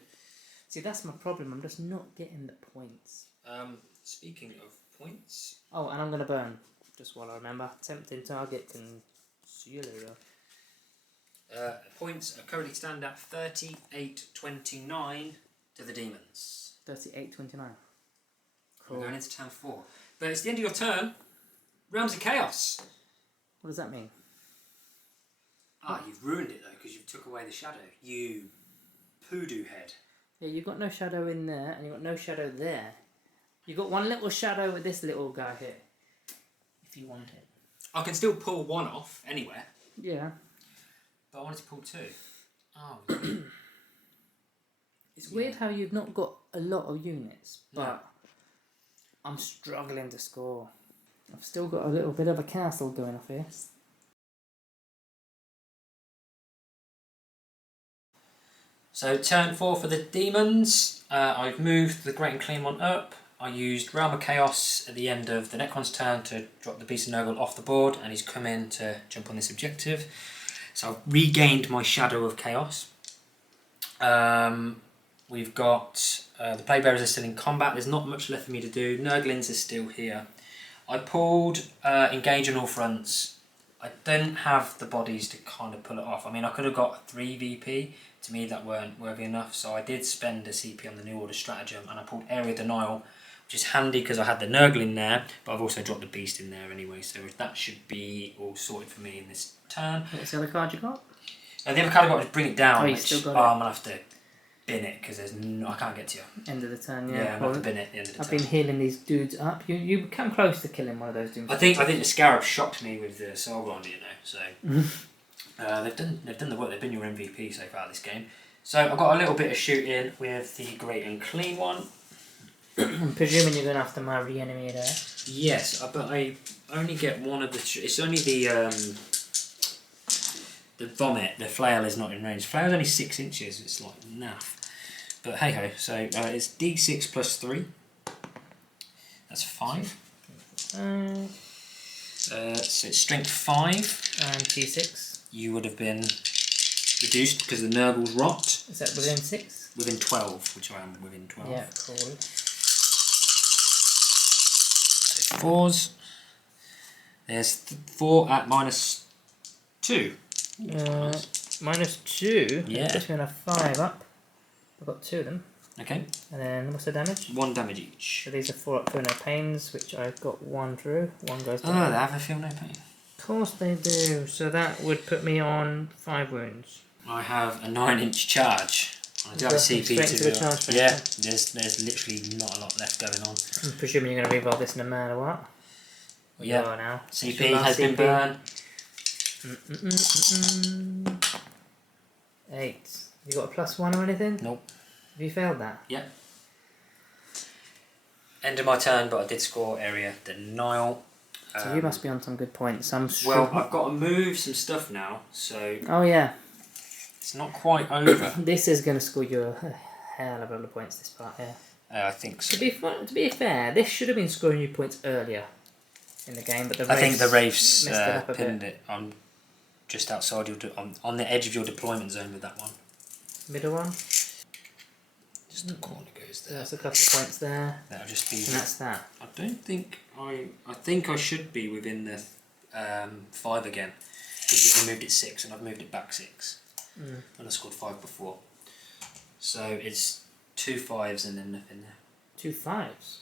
See, that's my problem. I'm just not getting the points. Speaking of points... Oh, and I'm going to burn, just while I remember. Tempting target can see you later. Points currently stand at 38-29 to the Demons. 38-29. Cool. We're going into turn 4. But it's the end of your turn. Realms of Chaos. What does that mean? Ah, you've ruined it though, because you took away the shadow. You poodoo head. Yeah, you've got no shadow in there, and you've got no shadow there. You've got one little shadow with this little guy here. If you want it. I can still pull 1 off anywhere. Yeah. But I wanted to pull 2. Oh. It's weird how you've not got a lot of units, but No. I'm struggling to score. I've still got a little bit of a castle going off here. So turn 4 for the Demons. I've moved the Great and Clean one up. I used Realm of Chaos at the end of the Necron's turn to drop the Beast of Nurgle off the board, and he's come in to jump on this objective. So I've regained my Shadow of Chaos. We've got the Playbearers are still in combat. There's not much left for me to do. Nurglings is still here. I pulled Engage on all fronts. I didn't have the bodies to kind of pull it off. I mean, I could have got a 3 VP. To me, that weren't worthy enough, so I did spend a CP on the New Order stratagem, and I pulled Area Denial, which is handy because I had the Nurgle in there, but I've also dropped the Beast in there anyway, so that should be all sorted for me in this turn. What's the other card you got? And the other card I got is Bring It Down, Oh, you which still got it. I'm going to have to bin it because I can't get to you. End of the turn, Yeah, yeah. I'm going to have to bin it at the end of the I've turn. been healing these dudes up. You come close to killing one of those dudes. I think the Scarab shocked me with the Soul Grinder, you know, so they've done the work. They've been your MVP so far this game. So I've got a little bit of shooting with the Great and Clean one. I'm presuming you're going after my reanimator. Yes, but I only get one of the... It's only the vomit. The flail is not in range. Flail's only 6 inches. It's like naff. But hey ho. So it's D6 plus 3. That's 5. So it's strength 5. And T6. You would have been reduced because the Nurgle's rot. Is that within 6? Within 12, which I am within 12. Yeah, cool. So 4s. There's 4 at minus 2. Minus 2? Yeah. Puts me on a 5 up. I've got 2 of them. Okay. And then what's the damage? 1 damage each. So these are 4 up, 4 no pains, which I've got 1 through. 1 goes Oh, down. they have a feel no pain. Of course they do. So that would put me on 5 wounds. I have a 9-inch charge. I do have a CP Straight to to the charge phase, yeah, there's literally not a lot left going on. I'm presuming you're going to revolve this no matter what. Yeah. Go now. CP has been burned. 8. You got a +1 or anything? Nope. Have you failed that? Yeah. End of my turn, but I did score area denial. So you must be on some good points. I'm Well, I've got to move some stuff now, so Oh yeah. it's not quite over. This is going to score you a hell of a lot of points, this part here. I think so. To be fair, this should have been scoring you points earlier in the game, but the I think the Wraiths messed it up a pinned bit. it on just outside your on the edge of your deployment zone with that one. Middle one? Just the corner goes there. That's a couple of points there. That'll just be. And that's that. I don't think I think I should be within the 5 again. because you only moved it 6 and I've moved it back 6. And I scored 5 before. So it's 2 5s and then nothing there. 2 5s?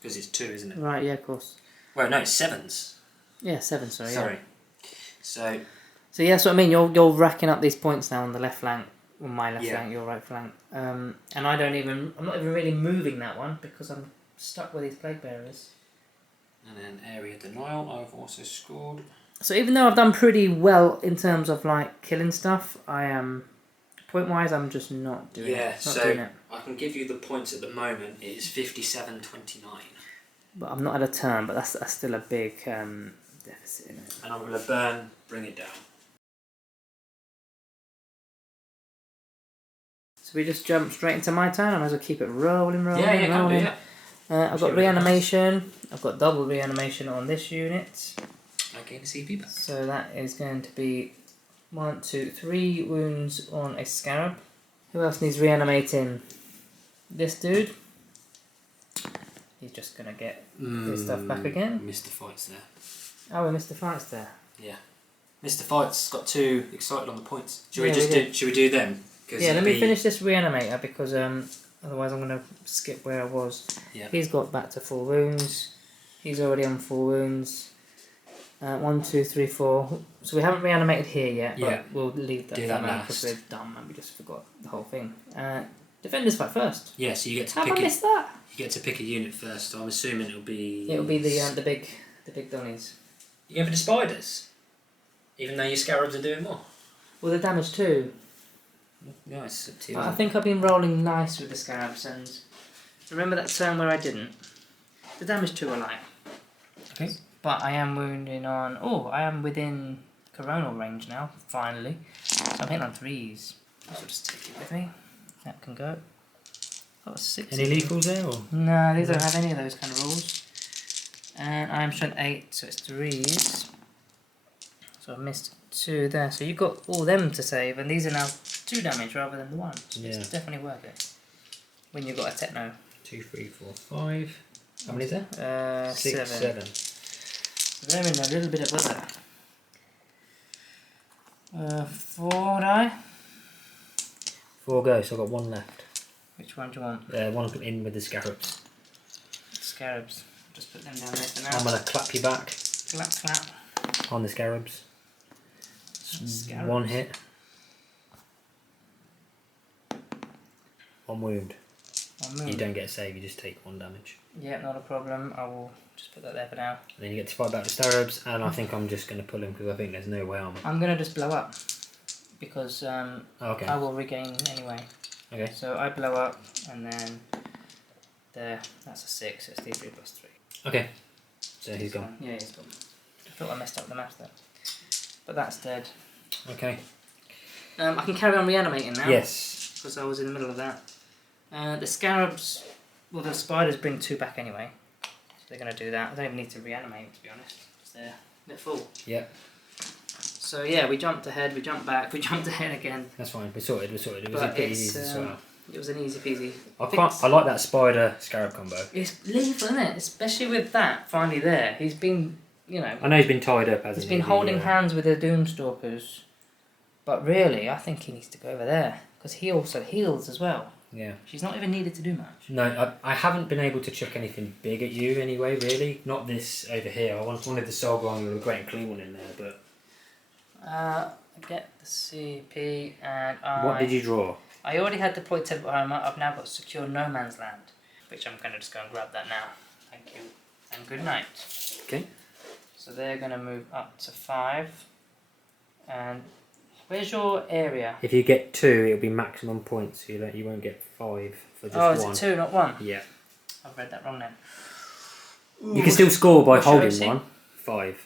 Because it's 2, isn't it? Right, yeah, of course. Well, no, it's 7s. Yeah, 7, sorry. Sorry. Yeah. So yeah, that's what I mean. You're racking up these points now on the left flank, on my left Yeah. flank, your right flank. And I'm not even really moving that one because I'm stuck with these plague bearers. and then area denial, I've also scored. So even though I've done pretty well in terms of like killing stuff, I am point wise I'm just not doing Yeah, it. Not so doing it. I can give you the points at the moment. It is 57-29. But I'm not at a turn, but that's still a big deficit in it. And I'm going to burn, bring it down. So we just jump straight into my turn. I might as well keep it rolling. Yeah, can do, yeah. I've got reanimation. I've got double reanimation on this unit. I gain a CP back. So that is going to be 1, 2, 3 wounds on a scarab. Who else needs reanimating? This dude. He's just going to get his stuff back again. Missed the fights there. Oh, we missed the fights there. Yeah. Missed the fights, got too excited on the points. Should we Yeah, just we did. should we do them? Yeah, let me finish this reanimator because otherwise I'm going to skip where I was. Yeah. He's got back to 4 wounds. He's already on 4 wounds. 1, 2, 3, 4. So we haven't reanimated here yet, but Yeah. we'll leave that Do for that now because last. we're dumb and we just forgot the whole thing. Defenders fight first. Yeah, so you get to How have pick I missed that? You get to pick a unit first. So I'm assuming it'll be. It'll be the big donnies. You go for the spiders, even though your scarabs are doing more. Well, the damage too. Yeah, it's up to you. I think I've been rolling nice with the scarabs, and remember that turn where I didn't. The damage too I like. Okay. But I am wounding on. Oh, I am within coronal range now. Finally, so I'm hitting on 3s. I'll just take it with me. That can go. Got a 6. Any lethals there or? No, these don't have any of those kind of rules. And I'm strength 8, so it's 3s. So I've missed 2 there. So you've got all them to save, and these are now 2 damage rather than the 1. So Yeah. it's definitely worth it. When you've got a techno. 2, 3, 4, 5. How many is there? 6, 7. 7. So they're in a little bit of bother. 4 die. 4 go, so I've got 1 left. Which one do you want? 1 in with the scarabs. Scarabs. Just put them down there for now. I'm going to clap you back Clap, clap. on the scarabs. Scarabs. 1 hit. 1 wound. You don't get a save, you just take 1 damage. Yeah, not a problem. I will just put that there for now. And then you get to fight back the scarabs, and I think I'm just going to pull him because I think there's no way I'm going to just blow up. Because Okay. I will regain anyway. Okay. So I blow up, and then there. That's a 6. It's D3 plus 3. Okay. So he's gone. Yeah, he's gone. I thought I messed up the math there. But that's dead. Okay. I can carry on reanimating now. Yes. Because I was in the middle of that. The scarabs, well, the spiders bring 2 back anyway. So they're going to do that. I don't even need to reanimate, to be honest. Because they're full. Yep. So yeah, we jumped ahead, we jumped back, we jumped ahead again. That's fine. We sorted. It was But pretty easy to sort out. it was an easy peasy. I like that spider scarab combo. It's lethal, isn't it? Especially with that finally there. He's been, you know, I know he's been tied up, hasn't he's he? been holding hands with the Doomstalkers. But really, I think he needs to go over there. Because he also heals as well. Yeah. She's not even needed to do much. No, I haven't been able to chuck anything big at you anyway, really. Not this over here. I wanted the Soul Grind with a great and clean one in there, but... I get the CP and I... What did you draw? I already had deployed Temple Homer. I've now got Secure No Man's Land. Which I'm going to just go and grab that now. Thank you. And good night. Okay. So they're going to move up to 5. And where's your area? If you get 2, it'll be maximum points. So you won't get 5 for just 1. Oh, is it 2, not 1? Yeah. I've read that wrong then. You can still score by What's your holding AC? 1. 5.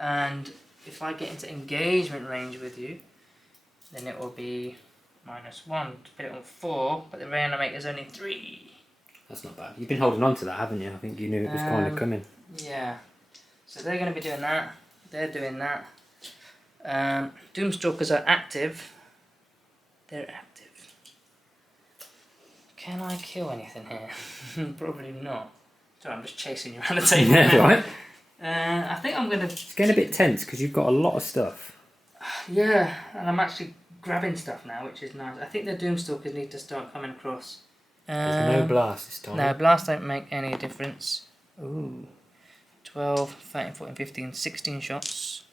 And if I get into engagement range with you, then it will be -1 to put it on 4, but the reanimate is only 3. That's not bad. You've been holding on to that, haven't you? I think you knew it was kind of coming. Yeah. So they're going to be doing that. They're doing that. Doomstalkers are active. They're active. Can I kill anything here? Probably not. Sorry, I'm just chasing you around the table. Yeah, now. right. I think I'm gonna. It's getting a bit tense because you've got a lot of stuff. Yeah, and I'm actually grabbing stuff now, which is nice. I think the Doomstalkers need to start coming across. There's no blast this time. No, blast don't make any difference. Ooh. 12, 13, 14, 15, 16 shots.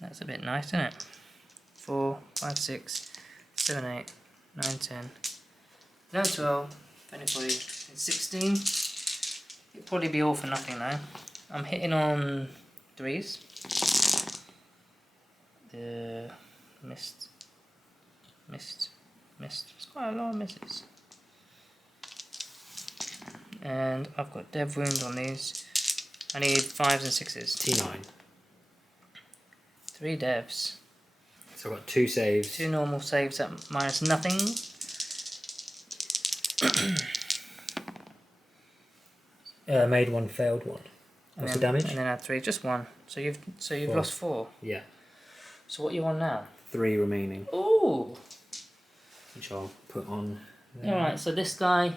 That's a bit nice, isn't it? 4, 5, 6, 7, 8, 9, 10. No, 12, 13, 14, 16. It'd probably be all for nothing now. I'm hitting on 3s. The missed. It's quite a lot of misses. And I've got dev wounds on these. I need 5s and 6s. T9. 3 devs. So I've got 2 saves. 2 normal saves at minus nothing. Made 1, failed 1. What's the damage? And then add 3, just 1. So you've 4. lost 4. Yeah. So what are you on now? 3 remaining, Ooh. which I'll put on there. Alright, so this guy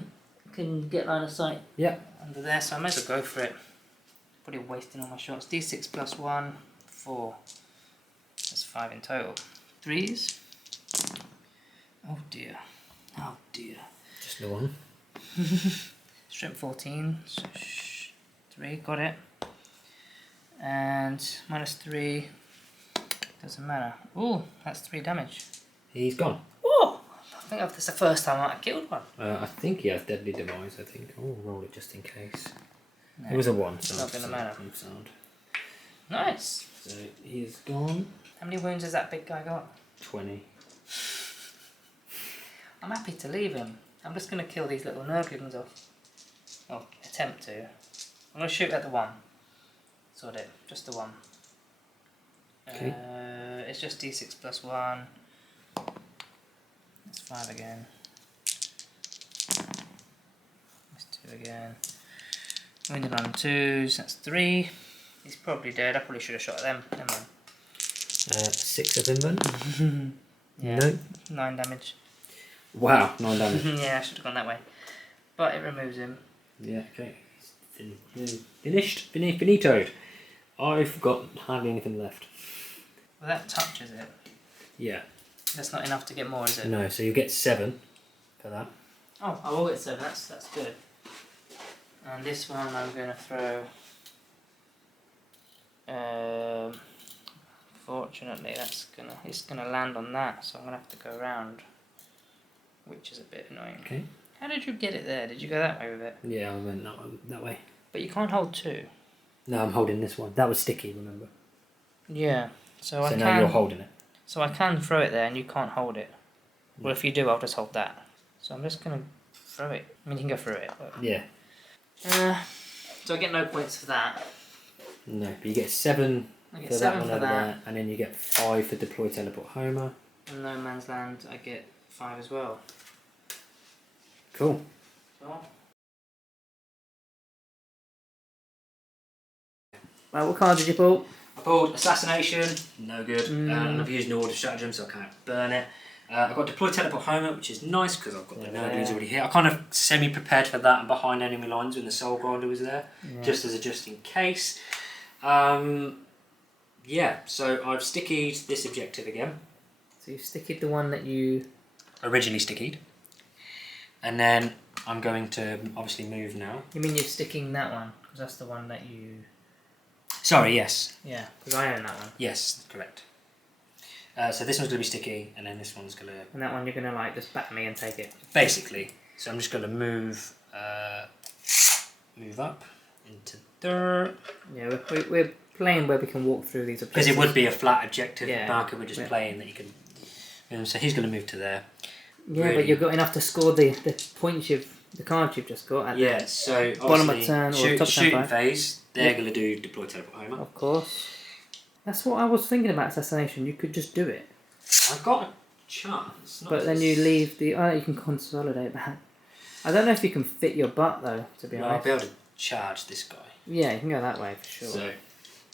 can get line of sight Yeah. under there, so I may as well go for it. Probably wasting all my shots. D6 plus 1, 4. That's 5 in total. 3s. Oh dear. Oh dear. Just the 1. Strength 14. So 3, got it. And minus 3. Doesn't matter. Ooh, that's 3 damage. He's gone. Oh! I think that's the first time I killed one. I think he has deadly demise, I think. Oh, roll it just in case. No, It was a 1, it's so not going to matter. Sound. Nice. So he's gone. How many wounds has that big guy got? 20. I'm happy to leave him. I'm just going to kill these little Nurglings off. Oh, attempt to. I'm going to shoot at the 1. Sort it. Just the 1. Okay. It's just D6 plus 1. That's 5 again. That's 2 again. Wounded on 2s. That's 3. He's probably dead. I probably should have shot at them. Never mind. 6 of him then? Yeah. No. 9 damage. Wow, 9 damage. Yeah, I should have gone that way. But it removes him. Yeah, okay. Finished. Finitoed. I've got hardly anything left. Well, that touches it. Yeah. That's not enough to get more, is it? No, so you get 7 for that. Oh, I will get 7. That's good. And this one I'm going to throw. Fortunately, it's gonna land on that, so I'm gonna have to go around, which is a bit annoying. Okay. How did you get it there? Did you go that way with it? Yeah, I went that way. But you can't hold 2. No, I'm holding this one. That was sticky, remember? Yeah. So I now you're holding it. So I can throw it there, and you can't hold it. Well, if you do, I'll just hold that. So I'm just gonna throw it. I mean, you can go through it. But... Yeah. So I get no points for that. No, but you get 7 I get for 7 that one for over that. there, and then you get 5 for deploy teleport Homer. In No Man's Land, I get 5 as well. Cool. Right, what card did you pull? I pulled Assassination, no good, and I've used an order stratagem, so I can't burn it. I've got Deploy Teleport Homer, which is nice because I've got the Nurglings already here. I kind of semi-prepared for that and behind enemy lines when the Soul Grinder was there, just in case. Yeah, so I've stickied this objective again. So you've stickied the one that you... Originally stickied. And then I'm going to obviously move now. You mean you're sticking that one? Because that's the one that you... Sorry, yes. Yeah, because I own that one. Yes, correct. So this one's going to be sticky, and then this one's going to... And that one you're going to like just back me and take it. Basically. So I'm just going to move up into there. Yeah, we're playing where we can walk through these objectives. Because it would be a flat objective Yeah. marker we're just playing that you can... so he's going to move to there. Yeah, Really? but you've got enough to score the points the cards you've just got. At Yeah, the so bottom of obviously turn or top shooting turn 5. phase, they're going to do Deploy Teleport Homer. Of course. That's what I was thinking about Assassination. You could just do it. I've got a chance. But then you leave the... Oh, you can consolidate that. I don't know if you can fit your butt, though, to be I'll honest. be able to charge this guy. Yeah, you can go that way, for sure. So,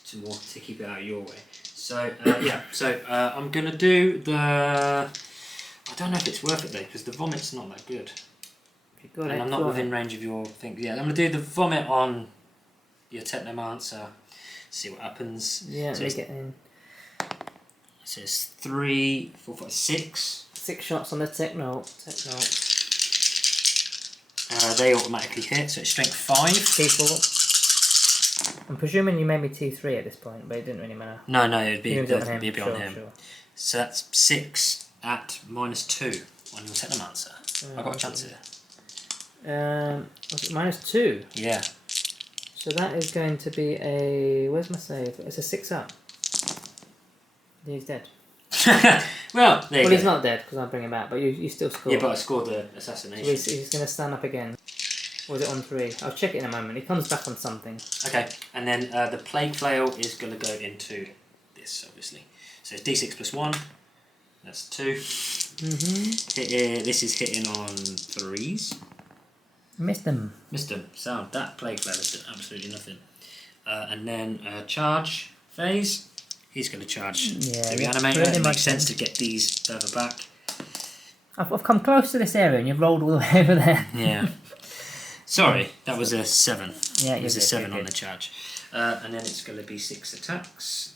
to more to keep it out your way. So, yeah. So, I'm going to do the... I don't know if it's worth it, though, because the vomit's not that good. If you've got And it, I'm not within range of your thing. Yeah, I'm going to do the vomit on your Technomancer. See what happens. Yeah, so they get in. It says 3, 4, 5, 6. 6 shots on the Techno. They automatically hit, so it's strength 5. T4. I'm presuming you made me T3 at this point, but it didn't really matter. No, it'd be You'd be on him. on him. Sure. So that's 6 at -2 on your Technomancer. I've got a chance here. Was it -2? Yeah. So that is going to be a... Where's my save? It's a 6 up. He's dead. Well, there you go. He's not dead because I'll bring him out, but you still scored. Yeah, but I scored the So assassination. he's going to stand up again. Or is it on 3? I'll check it in a moment. He comes back on something. Okay, and then the Plague Flail is going to go into this, obviously. So it's D6 plus 1. That's 2. This is hitting on 3s. Missed them. Missed them. Sound. That Plague Flail has done absolutely nothing. And then charge phase. He's going to charge the Reanimator. It makes sense to get these further back. I've come close to this area and you've rolled all the way over there. Yeah. Sorry, that was a 7. Yeah, it was a 7 on the charge. And then it's going to be 6 attacks.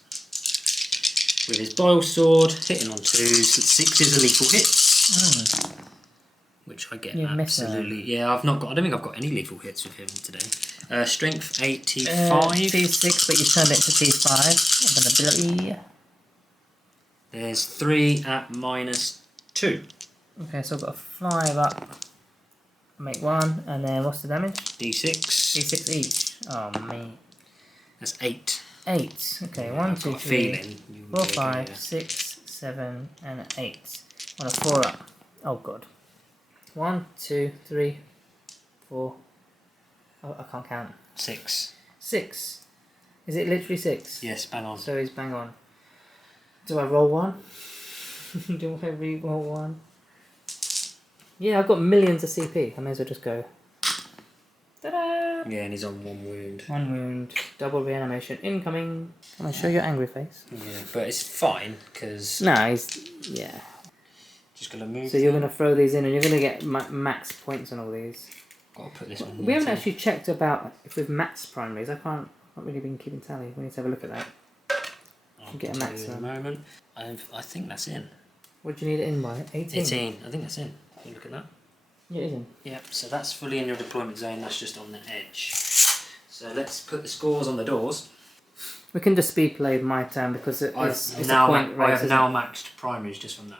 With his Bile Sword, hitting on 2s. 6 is a lethal hit. Which I get absolutely. Yeah, I don't think I've got any lethal hits with him today. Strength 8, T5. T6, but you turned it to T5 of an ability. There's 3 at -2. Okay, so I've got a 5 up. Make 1, and then what's the damage? D6. D6 each. Oh, me. That's 8. 8. Okay, 1, 2, 3, 4, 5, 6, 7, and 8. On a 4 up. Oh, God. 1, 2, 3, 4. Oh, I can't count. 6. 6. Is it literally 6? Yes, bang on. So he's bang on. Do I roll 1? Do I re-roll 1? Yeah, I've got millions of CP. I may as well just go. Ta-da! Yeah, and he's on 1 wound. 1 wound. Double reanimation incoming. Can I show your angry face? Yeah, but it's fine because. No, he's. Yeah. Just gonna move. So you're gonna throw these in, and you're gonna get max points on all these. Gotta put this one. We haven't actually checked about if we've maxed primaries. I've not really been keeping tally. We need to have a look at that. I'll get a max in a moment. I think that's in. What do you need it in by? 18? 18. I think that's in. Can you look at that? Yeah, it is in. Yep, so that's fully in your deployment zone, that's just on the edge. So let's put the scores on the doors. We can just speed play my turn because it's a point race. I have now maxed primaries just from that.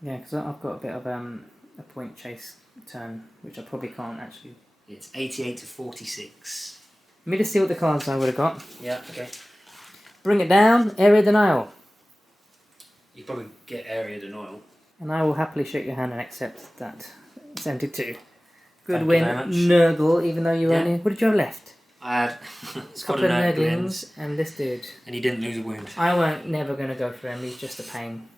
Yeah, because I've got a bit of a point chase turn, which I probably can't actually. It's 88 to 46. Let me just see what the cards I would have got. Yeah, okay. Bring it down, area denial. You probably get area denial. And I will happily shake your hand and accept that. 72. Good Thank win, you very much. Nurgle, even though you only... What did you have left? I had A couple of Nurglings and this dude. and he didn't lose a wound. I won't never going to go for him, he's just a pain.